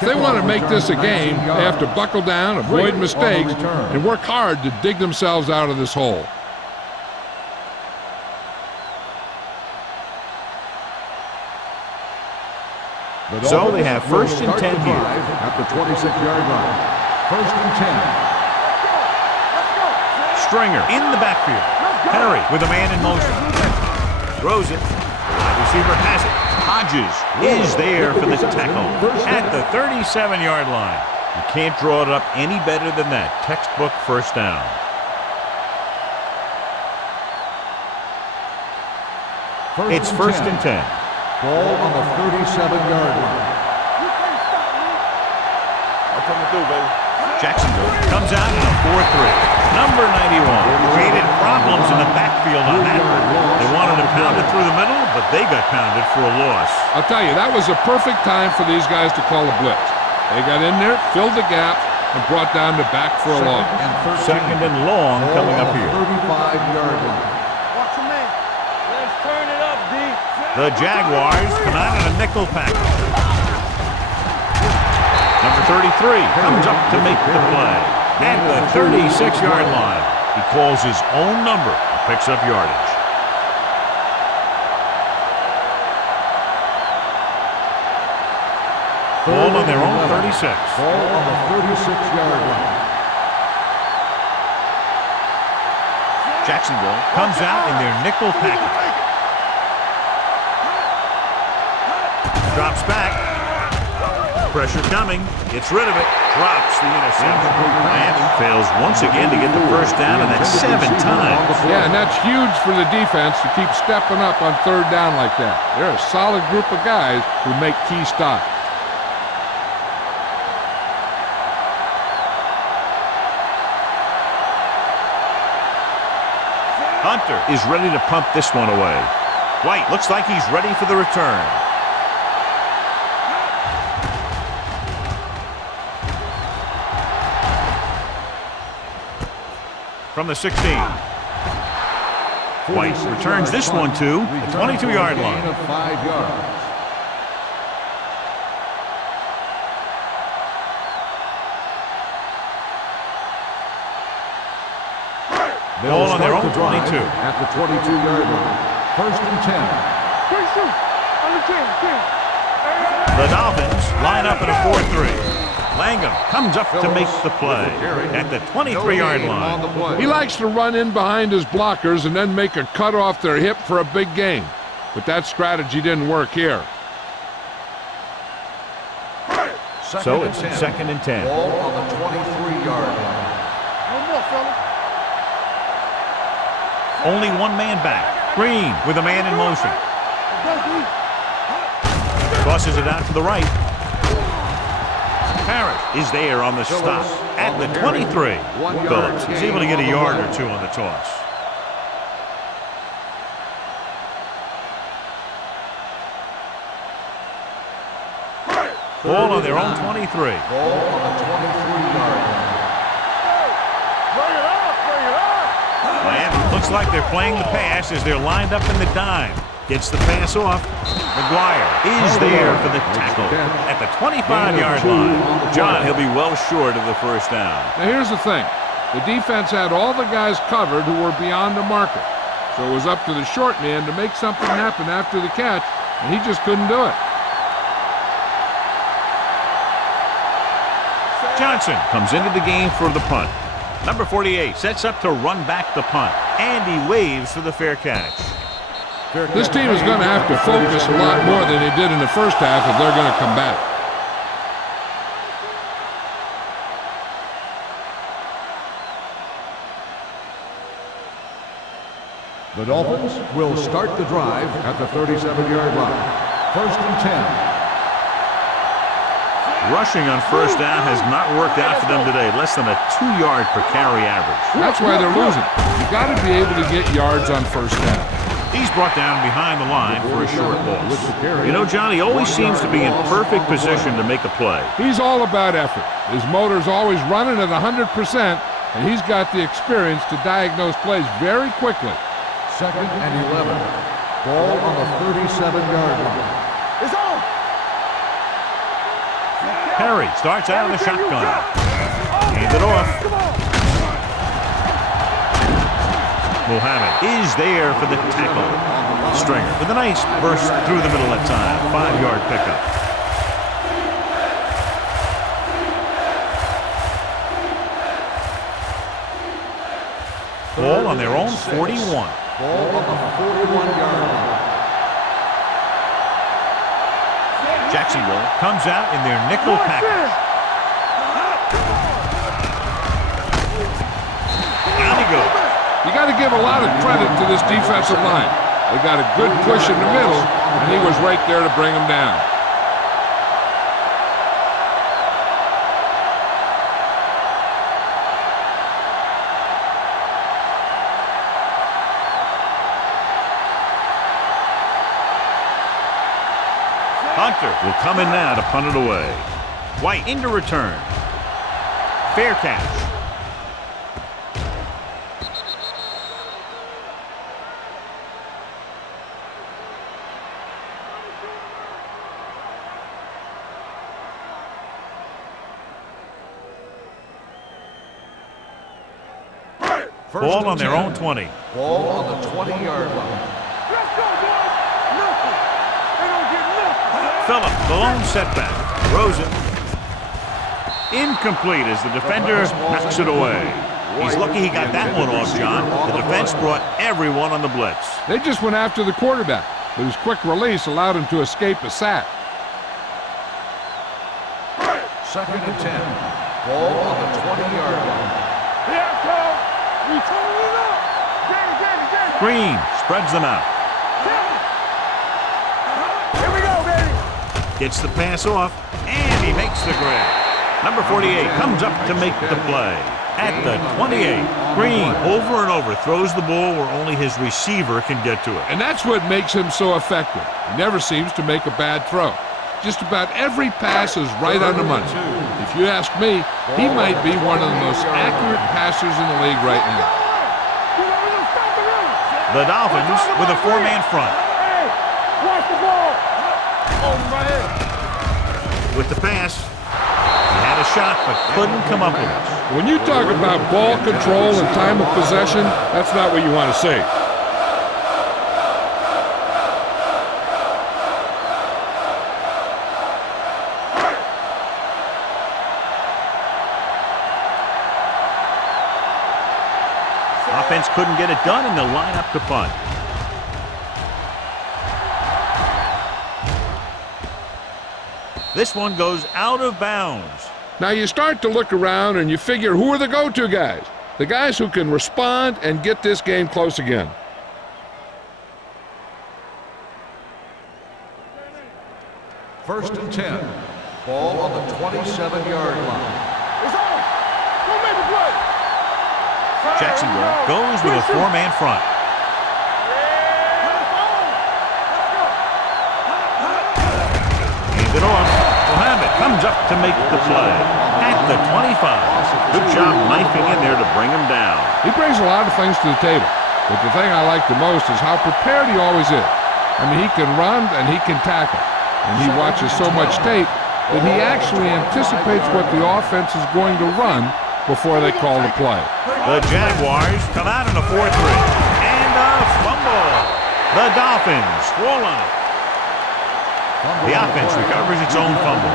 If they want to make this a game, they have to buckle down, avoid mistakes, and work hard to dig themselves out of this hole. So they have 1st and 10 here. At the 26-yard line. 1st and 10. Stringer in the backfield. Henry with a man in motion. Throws it. The wide receiver has it. Hodges is there for the tackle at the 37-yard line. You can't draw it up any better than that. Textbook first down. It's 1st and 10. Ball on the 37-yard line. I'll come through, baby. Jacksonville comes out in a 4-3. Number 91 created problems in the backfield on that one. They wanted to pound it through the middle, but they got pounded for a loss. I'll tell you, that was a perfect time for these guys to call a blitz. They got in there, filled the gap, and brought down the back for a loss. Second and long coming up here. 35-yard line. Watch your man. Let's turn it up, D. The Jaguars come out in a nickel package. Number 33 comes up to make the play at the 36-yard line. He calls his own number and picks up yardage. Ball on their own 36. Ball on the 36-yard line. Jacksonville comes out in their nickel package. Drops back. Pressure coming. Gets rid of it. Drops the interception. Miami fails once again to get the first down, and that's 7 times. Yeah, and that's huge for the defense to keep stepping up on third down like that. They're a solid group of guys who make key stops. Hunter is ready to pump this one away. White looks like he's ready for the return. From the 16. White returns this one to the 22-yard line. Of 5 yards. Ball on their own 22. At the 22-yard line. First and 10. The Dolphins line up in a 4-3. Langham comes up to make the play at the 23-yard line. He likes to run in behind his blockers and then make a cut off their hip for a big gain. But that strategy didn't work here. So it's 2nd and 10. Ball on the 23-yard line. One more, fella. Only one man back. Green with a man in motion. Tosses it out to the right. Parrott is there on the stop at the 23. Phillips is able to get a yard or two on the toss. Ball on their own 23. Ball on the 23-yard line. Bring it up, bring it up. Miami looks like they're playing the pass as they're lined up in the dime. Gets the pass off. McGuire is there for the tackle at the 25-yard line. John, he'll be well short of the first down. Now here's the thing. The defense had all the guys covered who were beyond the marker. So it was up to the short man to make something happen after the catch, and he just couldn't do it. Johnson comes into the game for the punt. Number 48 sets up to run back the punt, and he waves for the fair catch. This team is going to have to focus a lot more than they did in the first half if they're going to come back. The Dolphins will start the drive at the 37-yard line. First and 10. Rushing on first down has not worked out for them today. Less than a 2-yard per carry average. That's why they're losing. You got to be able to get yards on first down. He's brought down behind the line for a short loss. You know, John, he always seems to be in perfect position to make a play. He's all about effort. His motor's always running at 100%, and he's got the experience to diagnose plays very quickly. 2nd and 11. Ball on the 37-yard line. It's on. Perry starts out of the shotgun. Hand it off. Muhammad is there for the tackle. Stringer with a nice burst through the middle that time. 5-yard pickup. Ball on their own 41. Ball on the 41-yard line. Jacksonville comes out in their nickel package. Down he goes. You got to give a lot of credit to this defensive line. They got a good push in the middle, and he was right there to bring them down. Hunter will come in now to punt it away. White into return. Fair catch. Ball on their own 20. Ball on the 20-yard line. Let's go, boys. Nothing. They don't get nothing. Phillip, the lone setback. Rosen. Incomplete as the defender knocks it away. He's lucky he got that one off, John. The defense brought everyone on the blitz. They just went after the quarterback, but his quick release allowed him to escape a sack. 2nd and 10. Ball on the 20-yard line. Here it comes. We turn it up. Get it. Green spreads them out. Here we go, baby. Gets the pass off, and he makes the grab. Number 48 comes up to make the play. At the 28, Green over and over throws the ball where only his receiver can get to it. And that's what makes him so effective. He never seems to make a bad throw. Just about every pass is right on the money. If you ask me, he might be one of the most accurate passers in the league right now. The Dolphins with a 4-man front. Hey, watch the ball. Oh, my head. With the pass, he had a shot but couldn't come up with it. When you talk about ball control and time of possession, that's not what you want to see. Offense couldn't get it done, and they'll line up to punt. This one goes out of bounds. Now you start to look around and you figure, who are the go-to guys? The guys who can respond and get this game close again. First and 10. Ball on the 27-yard line. It's on. Go make the play. Jacksonville goes with a 4-man front. Hands it off. Mohammed comes up to make the play. At the 25. Good job knifing in there to bring him down. He brings a lot of things to the table, but the thing I like the most is how prepared he always is. I mean, he can run and he can tackle, and he watches so much tape that he actually anticipates what the offense is going to run before they call the play. The Jaguars come out in a 4-3. And a fumble. The Dolphins fall on it. The offense recovers its own fumble.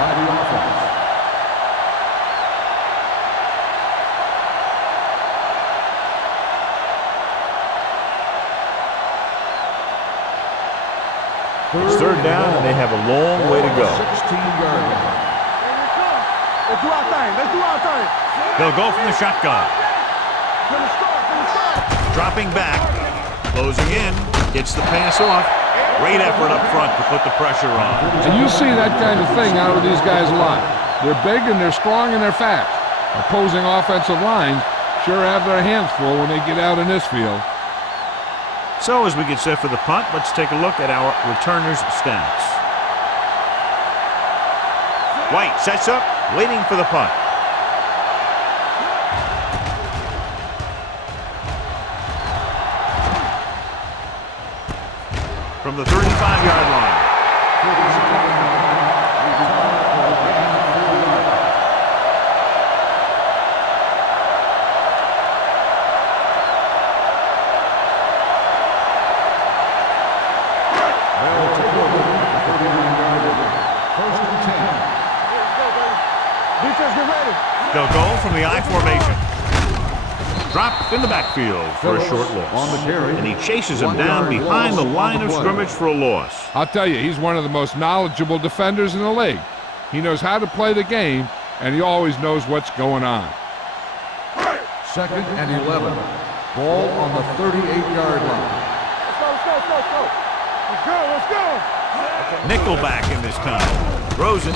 It's 3rd down, and they have a long way to go. 16-yard line. Let's do our thing. Let's do our thing. They'll go from the shotgun. Dropping back, closing in, gets the pass off. Great effort up front to put the pressure on. And you see that kind of thing out of these guys a lot. They're big and they're strong and they're fast. Opposing offensive lines sure have their hands full when they get out in this field. So as we get set for the punt, let's take a look at our returners' stats. White sets up, waiting for the punt. From the 35-yard line. They'll go from the I formation. Dropped in the backfield for a short loss. On the carry. And he chases him down behind the line of scrimmage for a loss. I'll tell you, he's one of the most knowledgeable defenders in the league. He knows how to play the game, and he always knows what's going on. 2nd and 11. Ball on the 38-yard line. Let's go. Nickelback in this time. Throws it.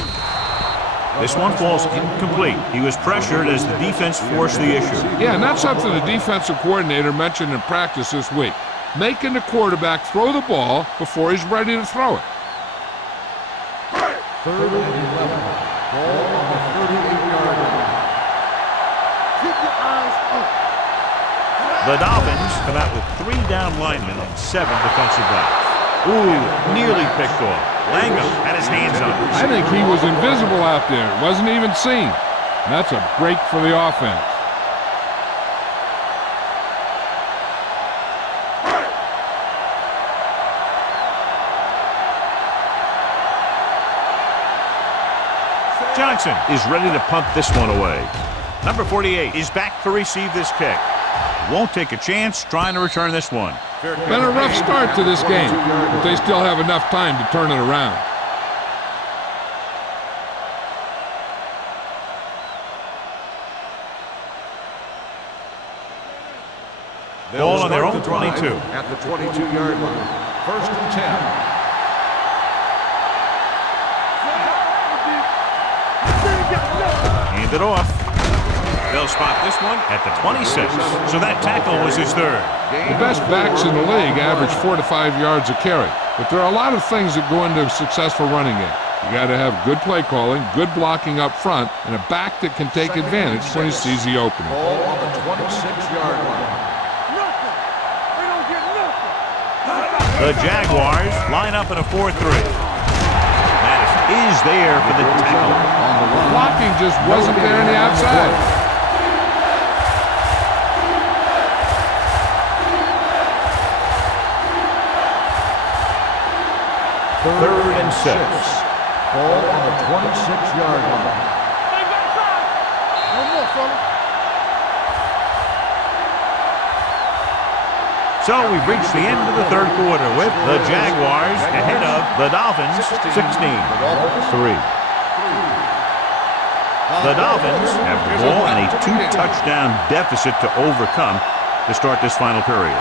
This one falls incomplete. He was pressured as the defense forced the issue. Yeah, and that's something the defensive coordinator mentioned in practice this week. Making the quarterback throw the ball before he's ready to throw it. 3rd and 11. Ball on the 38-yard line. Keep your eyes up. The Dolphins come out with 3 down linemen and 7 defensive backs. Ooh, nearly picked off. Langham had his hands up. I think he was invisible out there. Wasn't even seen. And that's a break for the offense. Johnson is ready to punt this one away. Number 48 is back to receive this kick. Won't take a chance trying to return this one. Been a rough start to this game, but they still have enough time to turn it around. Ball on their own 22. At the 22-yard line. 1st and 10. Hand it off. They'll spot this one at the 26. So that tackle was his third. The best backs in the league average 4 to 5 yards a carry, but there are a lot of things that go into a successful running game. You got to have good play calling, good blocking up front, and a back that can take advantage when he sees the opening. Ball on the 26-yard line. The Jaguars line up in a 4-3. Madison is there for the tackle. Blocking just wasn't there on the outside. Third and 6. Ball on the 26-yard line. No more, fella. So we've reached the end of the third quarter with the Jaguars ahead of the Dolphins 16-3. The Dolphins have the ball and a 2-touchdown deficit to overcome to start this final period.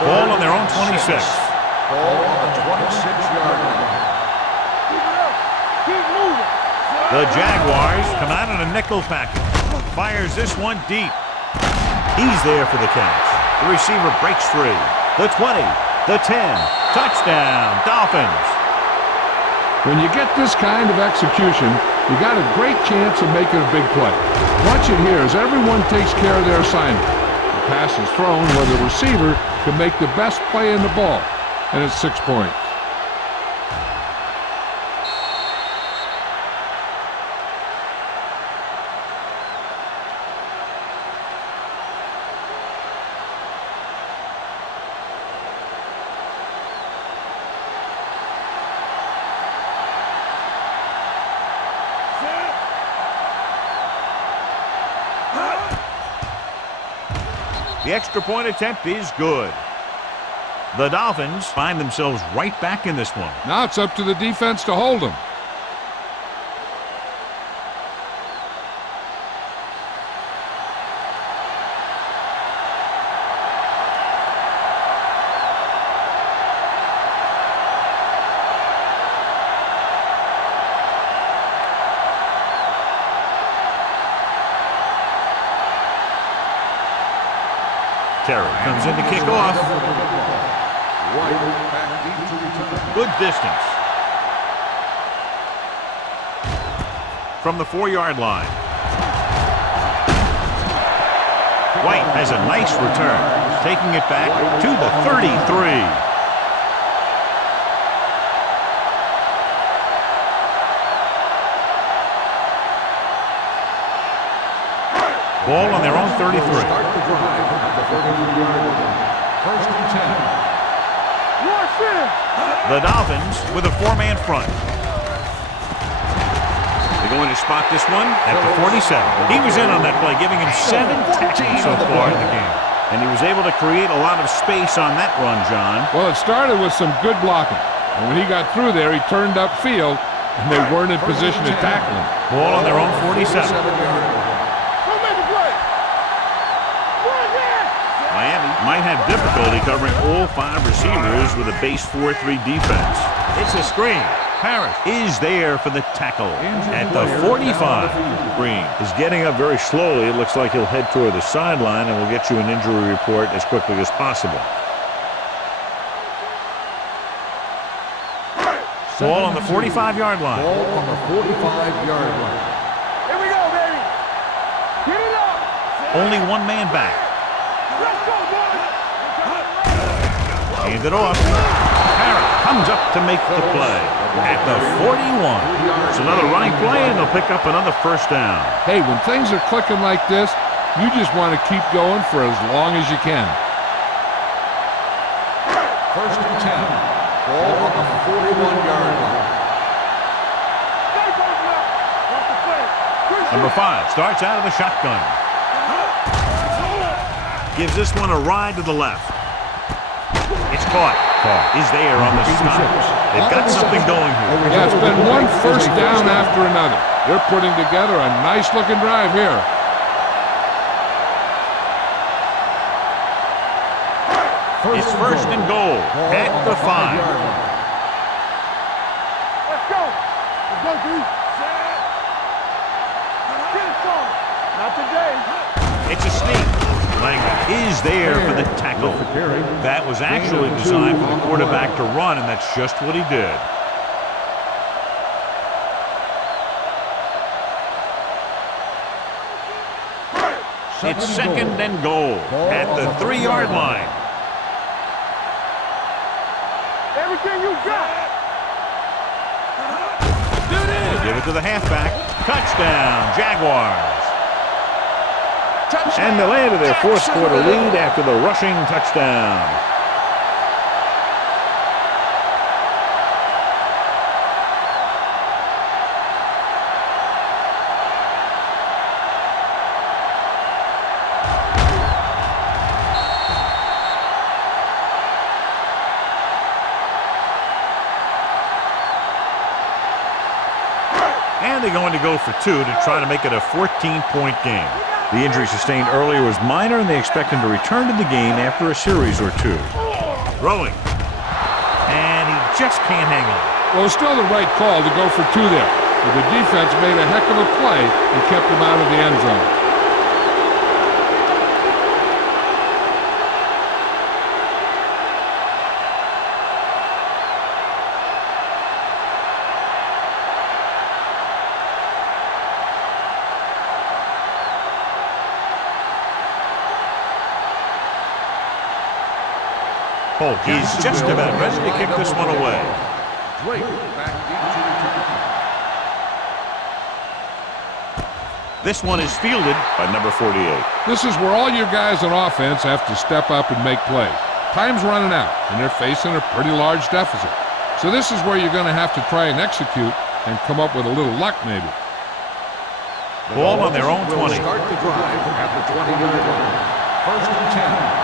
Ball on their own 26. Ball on the 26-yard line. Keep it up. Keep moving. The Jaguars come out in a nickel package. Fires this one deep. He's there for the catch. The receiver breaks free. The 20, the 10, touchdown, Dolphins. When you get this kind of execution, you got a great chance of making a big play. Watch it here as everyone takes care of their assignment. The pass is thrown where the receiver can make the best play in the ball, and it's 6 points. The extra point attempt is good. The Dolphins find themselves right back in this one. Now it's up to the defense to hold them. Terry comes in to kick off. Good distance. From the 4-yard line. White has a nice return, taking it back to the 33. Ball on their own 33. Start the drive at the 32-yard line. 1st and 10. Watch it. The Dolphins with a 4-man front. They're going to spot this one at the 47. He was in on that play, giving him 7 tackles so far in the game. And he was able to create a lot of space on that run, John. Well, it started with some good blocking. And when he got through there, he turned upfield, and they weren't in position to tackle him. Ball on their own 47. Miami might have difficulty covering all 5 receivers with a base 4-3 defense. It's a screen. Parrish is there for the tackle at the 45. Green is getting up very slowly. It looks like he'll head toward the sideline, and we'll get you an injury report as quickly as possible. Ball on the 45-yard line. Ball on the 45-yard line. Here we go, baby. Get it up. Only 1 man back. Let's go, boys. Hand it off. Parrott comes up to make the play at the 41. It's another running play, and they'll pick up another first down. Hey, when things are clicking like this, you just want to keep going for as long as you can. 1st and 10. Ball on the 41-yard line. Stay close now. Watch the play. Quick Number 5 starts out of the shotgun. Gives this one a ride to the left. It's caught. Is there on the stop. They've got something going here. Yeah, it's been one first down after another. They're putting together a nice-looking drive here. It's first and goal at the 5. Let's go. Let's go, dude. Get it started. Not today. It's a sneak. Lang is there for the tackle. That was actually designed for the quarterback to run, and that's just what he did. It's second and goal at the 3-yard line. Everything you got. Give it to the halfback. Touchdown, Jaguars. And they landed their fourth quarter lead after the rushing touchdown. And they're going to go for 2 to try to make it a 14-point game. The injury sustained earlier was minor, and they expect him to return to the game after a series or 2. Throwing. And he just can't hang on. Well, it's still the right call to go for 2 there. But the defense made a heck of a play and kept him out of the end zone. He's just about ready to kick this one away. This one is fielded by number 48. This is where all your guys on offense have to step up and make plays. Time's running out, and they're facing a pretty large deficit. So this is where you're going to have to try and execute and come up with a little luck, maybe. Ball on their own 20. Start the drive at the 20-yard line. First and 10.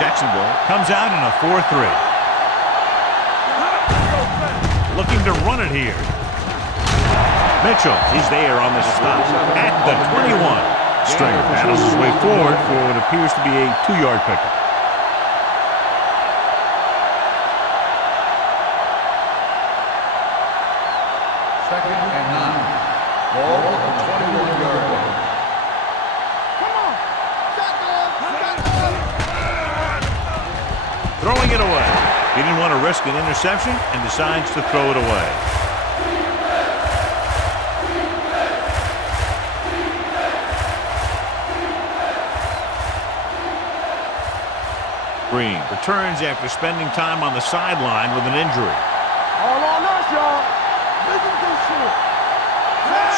Jacksonville comes out in a 4-3. Looking to run it here. Mitchell is there on the stop at the 21. Stringer battles his way forward for what appears to be a 2-yard pickup. Second and 9. Ball on the 21-yard line. Throwing it away. He didn't want to risk an interception and decides to throw it away. Green returns after spending time on the sideline with an injury. All on us, y'all. Listen to this shit.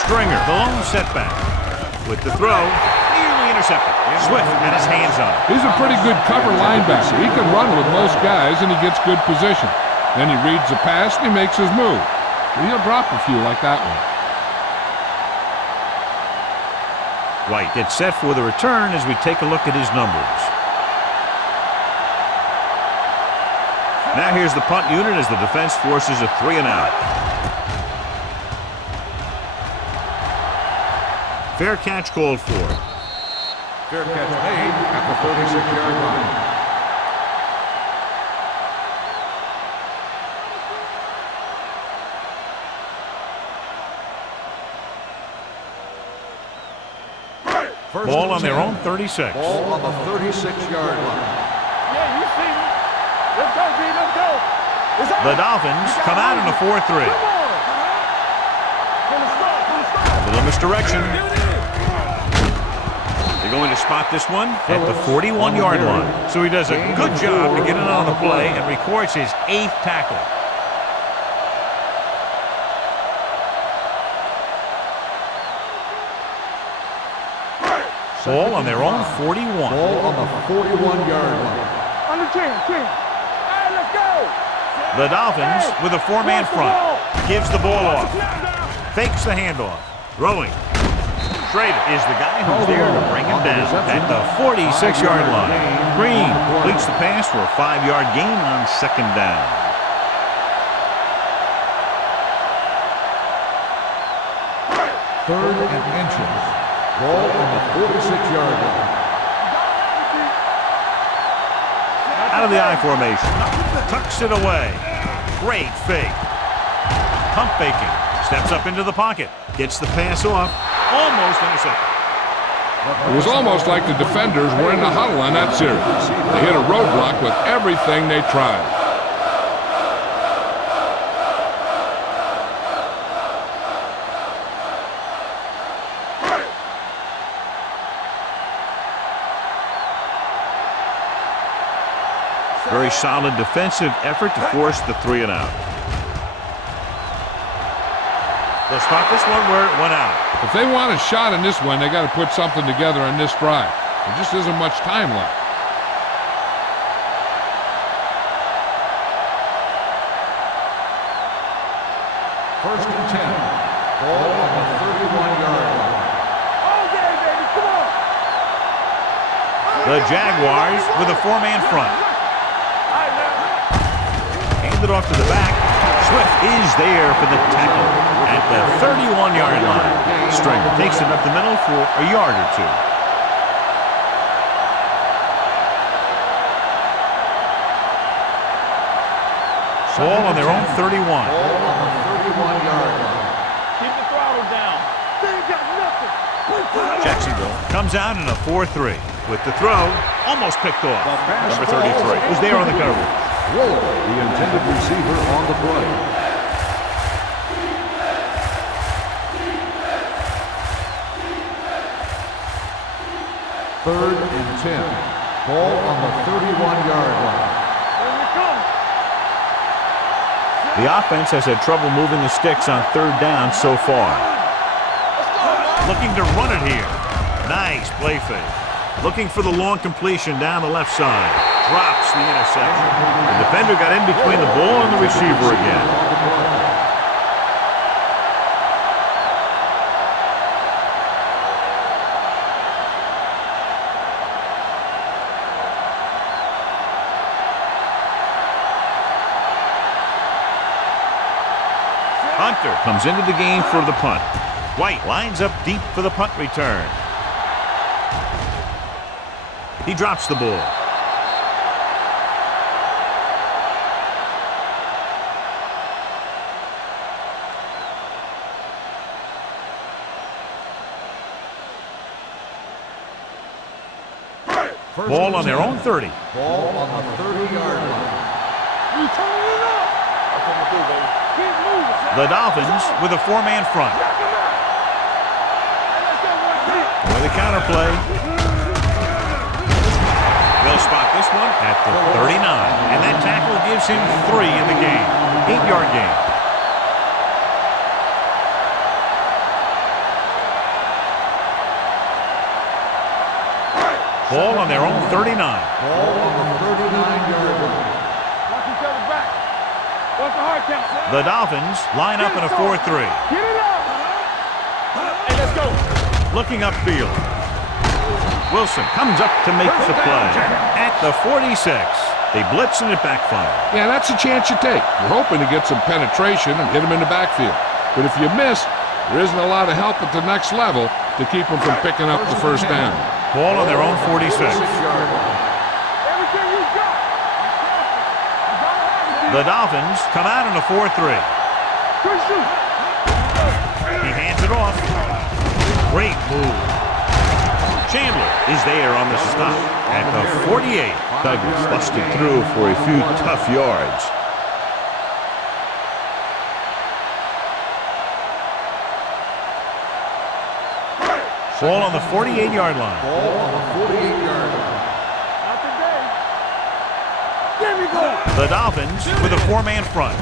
Stringer, the lone setback. With the throw, nearly intercepted. Swift had his hands on it. He's a pretty good cover linebacker. He can run with most guys, and he gets good position. Then he reads the pass, and he makes his move. He'll drop a few like that one. White gets set for the return as we take a look at his numbers. Now here's the punt unit as the defense forces a 3-and-out. Fair catch called for. Fair catch made at the 36-yard line. Ball on their own 36. Ball on the 36-yard line. Yeah, you see me. Let's go, B. Let's go. It's The Dolphins come out in a 4-3. Come on. From the start. A little misdirection. They're going to spot this one at the 41-yard line. So he does a good job to get in on the play and records his 8th tackle. Ball on their own 41. Ball on the 41-yard line. Under 10. Hey, let's go. The Dolphins with a 4-man front. Gives the ball off. Fakes the handoff. Throwing. Schrader is the guy who's there to bring him down at the 46-yard line. Green completes the pass for a 5-yard gain on second down. Third and inches. Ball on the 46-yard line. Out of the I formation. Tucks it away. Great fake. Pump faking. Steps up into the pocket. Gets the pass off. Almost intercepted. It was almost like the defenders were in the huddle on that series. They hit a roadblock with everything they tried. Very solid defensive effort to force the 3 and out. They'll spot this one where it went out. If they want a shot in this one, they got to put something together on this drive. There just isn't much time left. First and 10. Ball on the 31-yard line. All day, baby, come on. The Jaguars with a 4-man front. Handed off to the back. Swift is there for the tackle at the 31-yard line. Stringer takes it up the middle for a yard or 2. Ball on their own 31. Ball on the 31-yard line. Keep the throttle down. They ain't got nothing. Jacksonville comes out in a 4-3. With the throw, almost picked off. Number 33 was there on the coverage. Whoa, the intended receiver on the play. Third and 10. Ball on the 31-yard line. Here we come. The offense has had trouble moving the sticks on 3rd down so far. Looking to run it here. Nice play fake. Looking for the long completion down the left side. Drops the interception. The defender got in between the ball and the receiver again. Hunter comes into the game for the punt. White lines up deep for the punt return. He drops the ball. Ball on their own 30. Ball on the 30-yard line. You turning it up. That's what I'm gonna do, baby. Keep moving. The Dolphins with a 4-man front. With a counter play. They'll spot this one at the 39. And that tackle gives him 3 in the game. 8-yard gain. Ball on their own 39. Ball on the 39-yard line. Watch each other back. Watch the hard count. The Dolphins line up in a 4-3. Get it up. Hey, let's go. Looking upfield. Wilson comes up to make the play. At the 46. They blitz and it backfires. Yeah, that's a chance you take. You're hoping to get some penetration and hit them in the backfield. But if you miss, there isn't a lot of help at the next level to keep them from picking up the first down. Ball on their own 46. Everything you got. The Dolphins come out in a 4-3. Good shoot. He hands it off. Great move. Chandler is there on the stop at the 48. Douglas busted through for a few tough yards. Ball on the 48-yard line. Ball on the 48-yard line. Not today. There we go. The Dolphins with a 4-man front.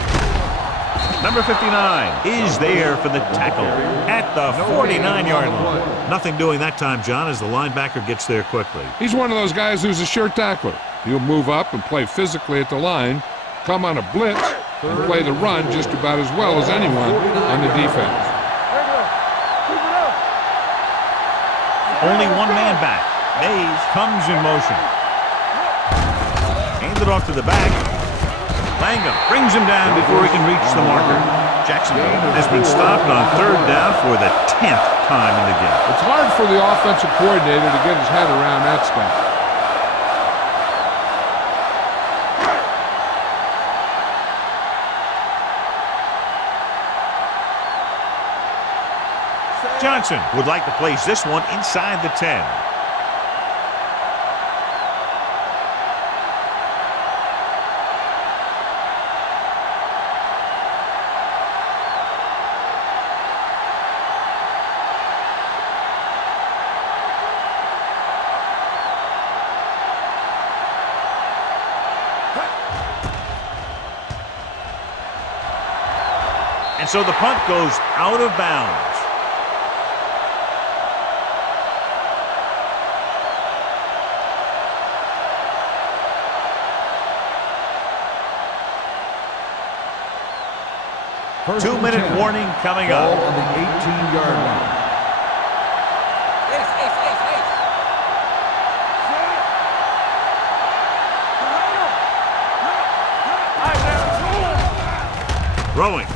Number 59 is there for the tackle at the 49-yard line. Nothing doing that time, John, as the linebacker gets there quickly. He's one of those guys who's a sure tackler. He'll move up and play physically at the line, come on a blitz, and play the run just about as well as anyone on the defense. Only one man back. Mays comes in motion. Handed off to the back. Langham brings him down before he can reach the marker. Jacksonville has been stopped on 3rd down for the 10th time in the game. It's hard for the offensive coordinator to get his head around that stuff. Johnson would like to place this one inside the 10. And so the punt goes out of bounds. First 2-minute warning coming Ball up. on the 18-yard line. Throwing.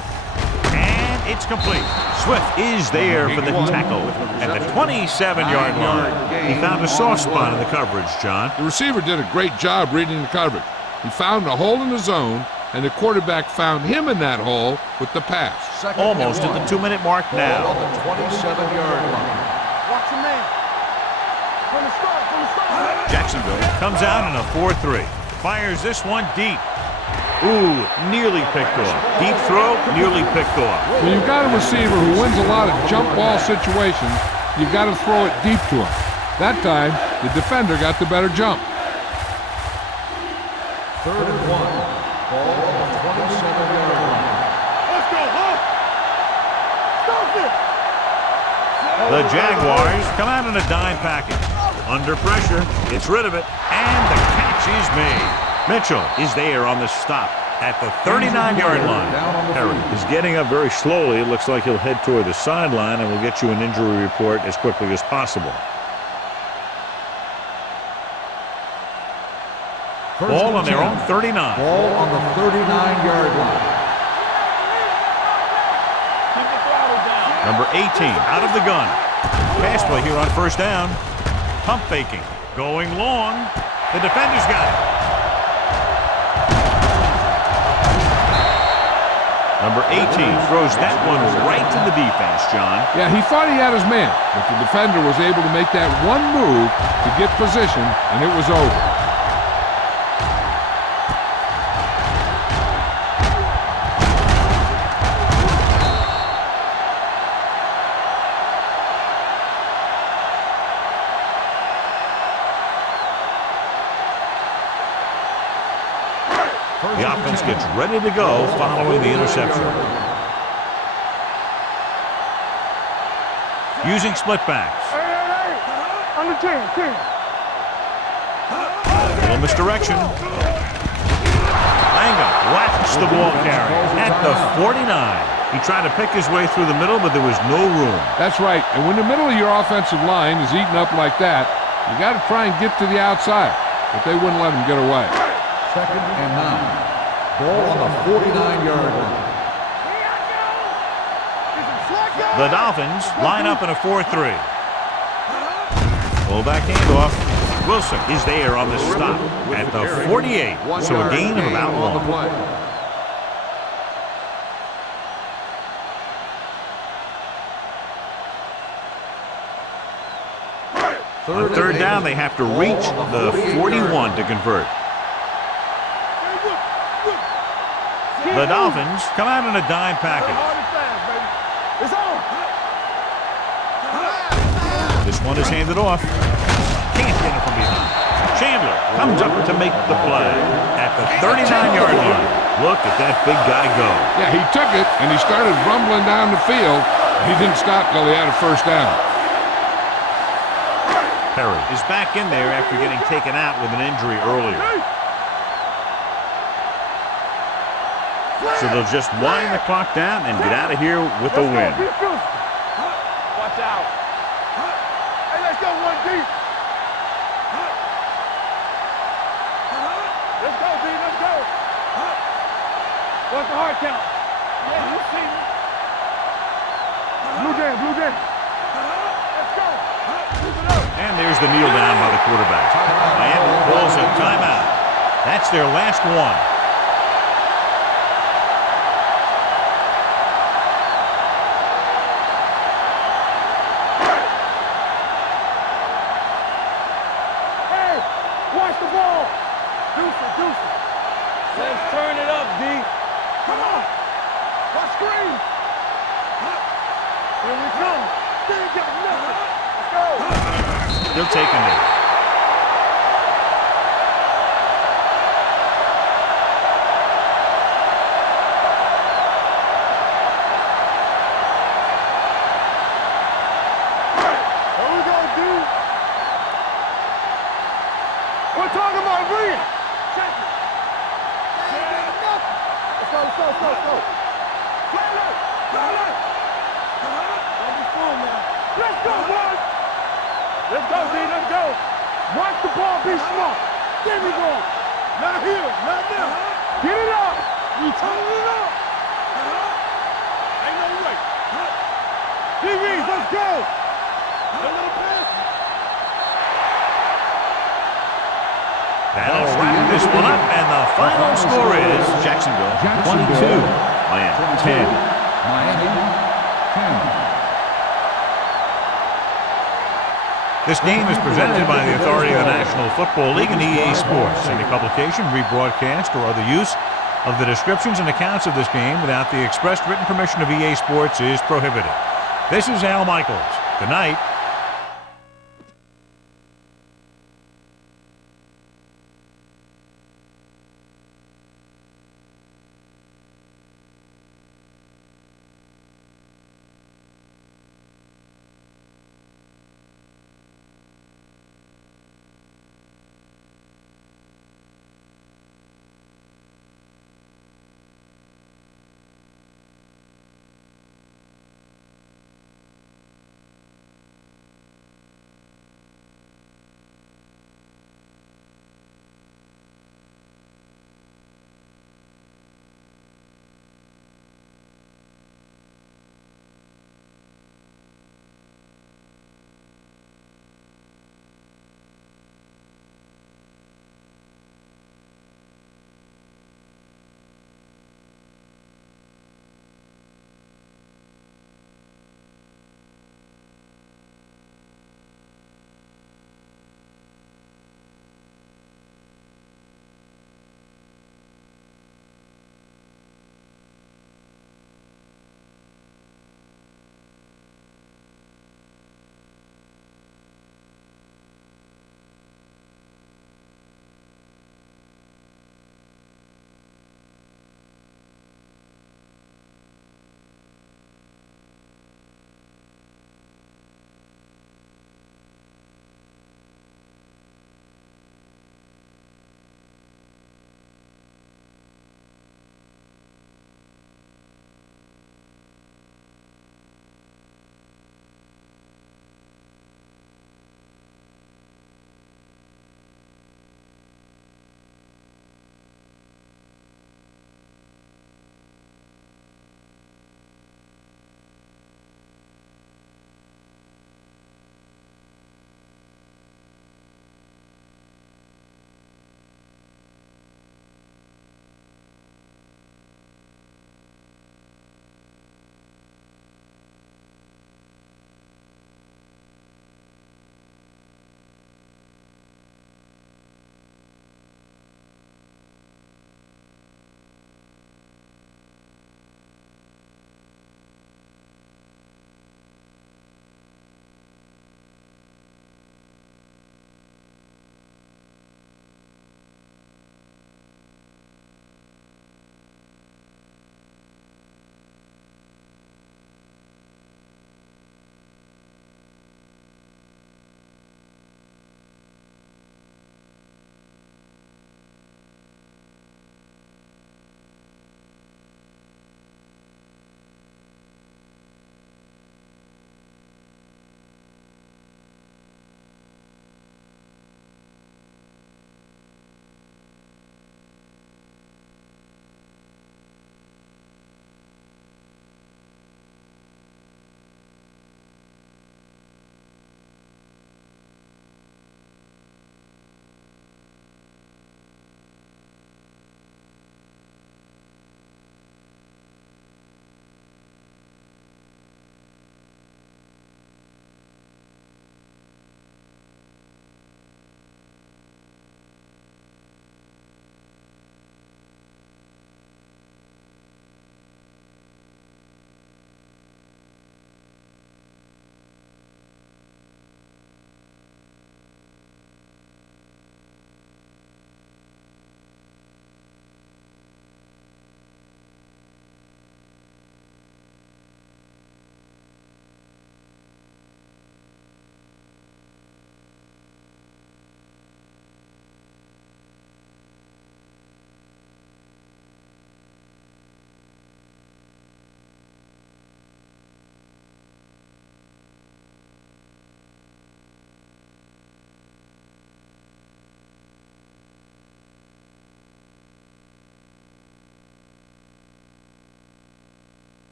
And it's complete. Swift is there for the tackle at the 27-yard line. He found a soft spot in the coverage, John. The receiver did a great job reading the coverage. He found a hole in the zone, and the quarterback found him in that hole with the pass. Almost at the 2-minute mark now. On the 27-yard line. Watch your man. From the start. Jacksonville comes out in a 4-3. Fires this one deep. Ooh, nearly picked off. Deep throw, nearly picked off. When you've got a receiver who wins a lot of jump ball situations, you've got to throw it deep to him. That time, the defender got the better jump. 3rd and 1. Ball on the 27-yard line. Let's go, huh? Stop it. The Jaguars come out in a dime package. Under pressure, gets rid of it, and the catch is made. Mitchell is there on the stop at the 39-yard line. Perry is getting up very slowly. It looks like he'll head toward the sideline, and we'll get you an injury report as quickly as possible. Ball on their own 39. Ball on the 39-yard line. Number 18 out of the gun. Pass play here on 1st down. Pump faking. Going long. The defender's got it. Number 18 throws that one right to the defense, John. Yeah, he thought he had his man, but the defender was able to make that one move to get position, and it was over. The offense gets ready to go following the interception. Using split backs. Under 10. Little misdirection. Langham whacks the ball carrier at the 49. He tried to pick his way through the middle, but there was no room. That's right, and when the middle of your offensive line is eaten up like that, you got to try and get to the outside, but they wouldn't let him get away. 2nd and 9. Ball on the 49-yard line. The Dolphins line up in a 4-3. Fullback handoff. Wilson is there on the stop at the 48. So a gain of about 1. On 3rd down, they have to reach the 41 to convert. The Dolphins come out in a dime package. This one is handed off. Can't get it from behind. Chandler comes up to make the play at the 39-yard line. Look at that big guy go. Yeah, he took it, and he started rumbling down the field. He didn't stop till he had a 1st down. Perry is back in there after getting taken out with an injury earlier. So they'll just wind the clock down and get out of here with a win. Watch out. Hey, let's go. Let's go, B. Let's go. What's the hard count? Yeah, you see me. Blue jam, blue jam. Let's go. Move it up. And there's the kneel down by the quarterback. Miami calls a timeout. That's their last one. Hey, watch the ball. Deuce it, deuce it. Let's turn it up, D. Come on. Watch screen. Here we come. They ain't got nothing. Let's go. He'll take a knee. Here we go, D. We're talking about Rhea. Check it. They ain't got nothing. Let's go, let's go, let's go, let's go. Play it. Play it. Don't be fooled, man. Let's go, boys. Let's go, D. Let's go. Watch the ball be smart. There we go. Not here. Not now. Get it up. We turn it up. Ain't no way. DBs, let's go. A little pass. That'll wrap this one up, and the final score is Jacksonville 22, Miami 10. Miami 10. This game is presented by the authority of the National Football League and EA Sports. Any publication, rebroadcast, or other use of the descriptions and accounts of this game without the expressed written permission of EA Sports is prohibited. This is Al Michaels. Good night.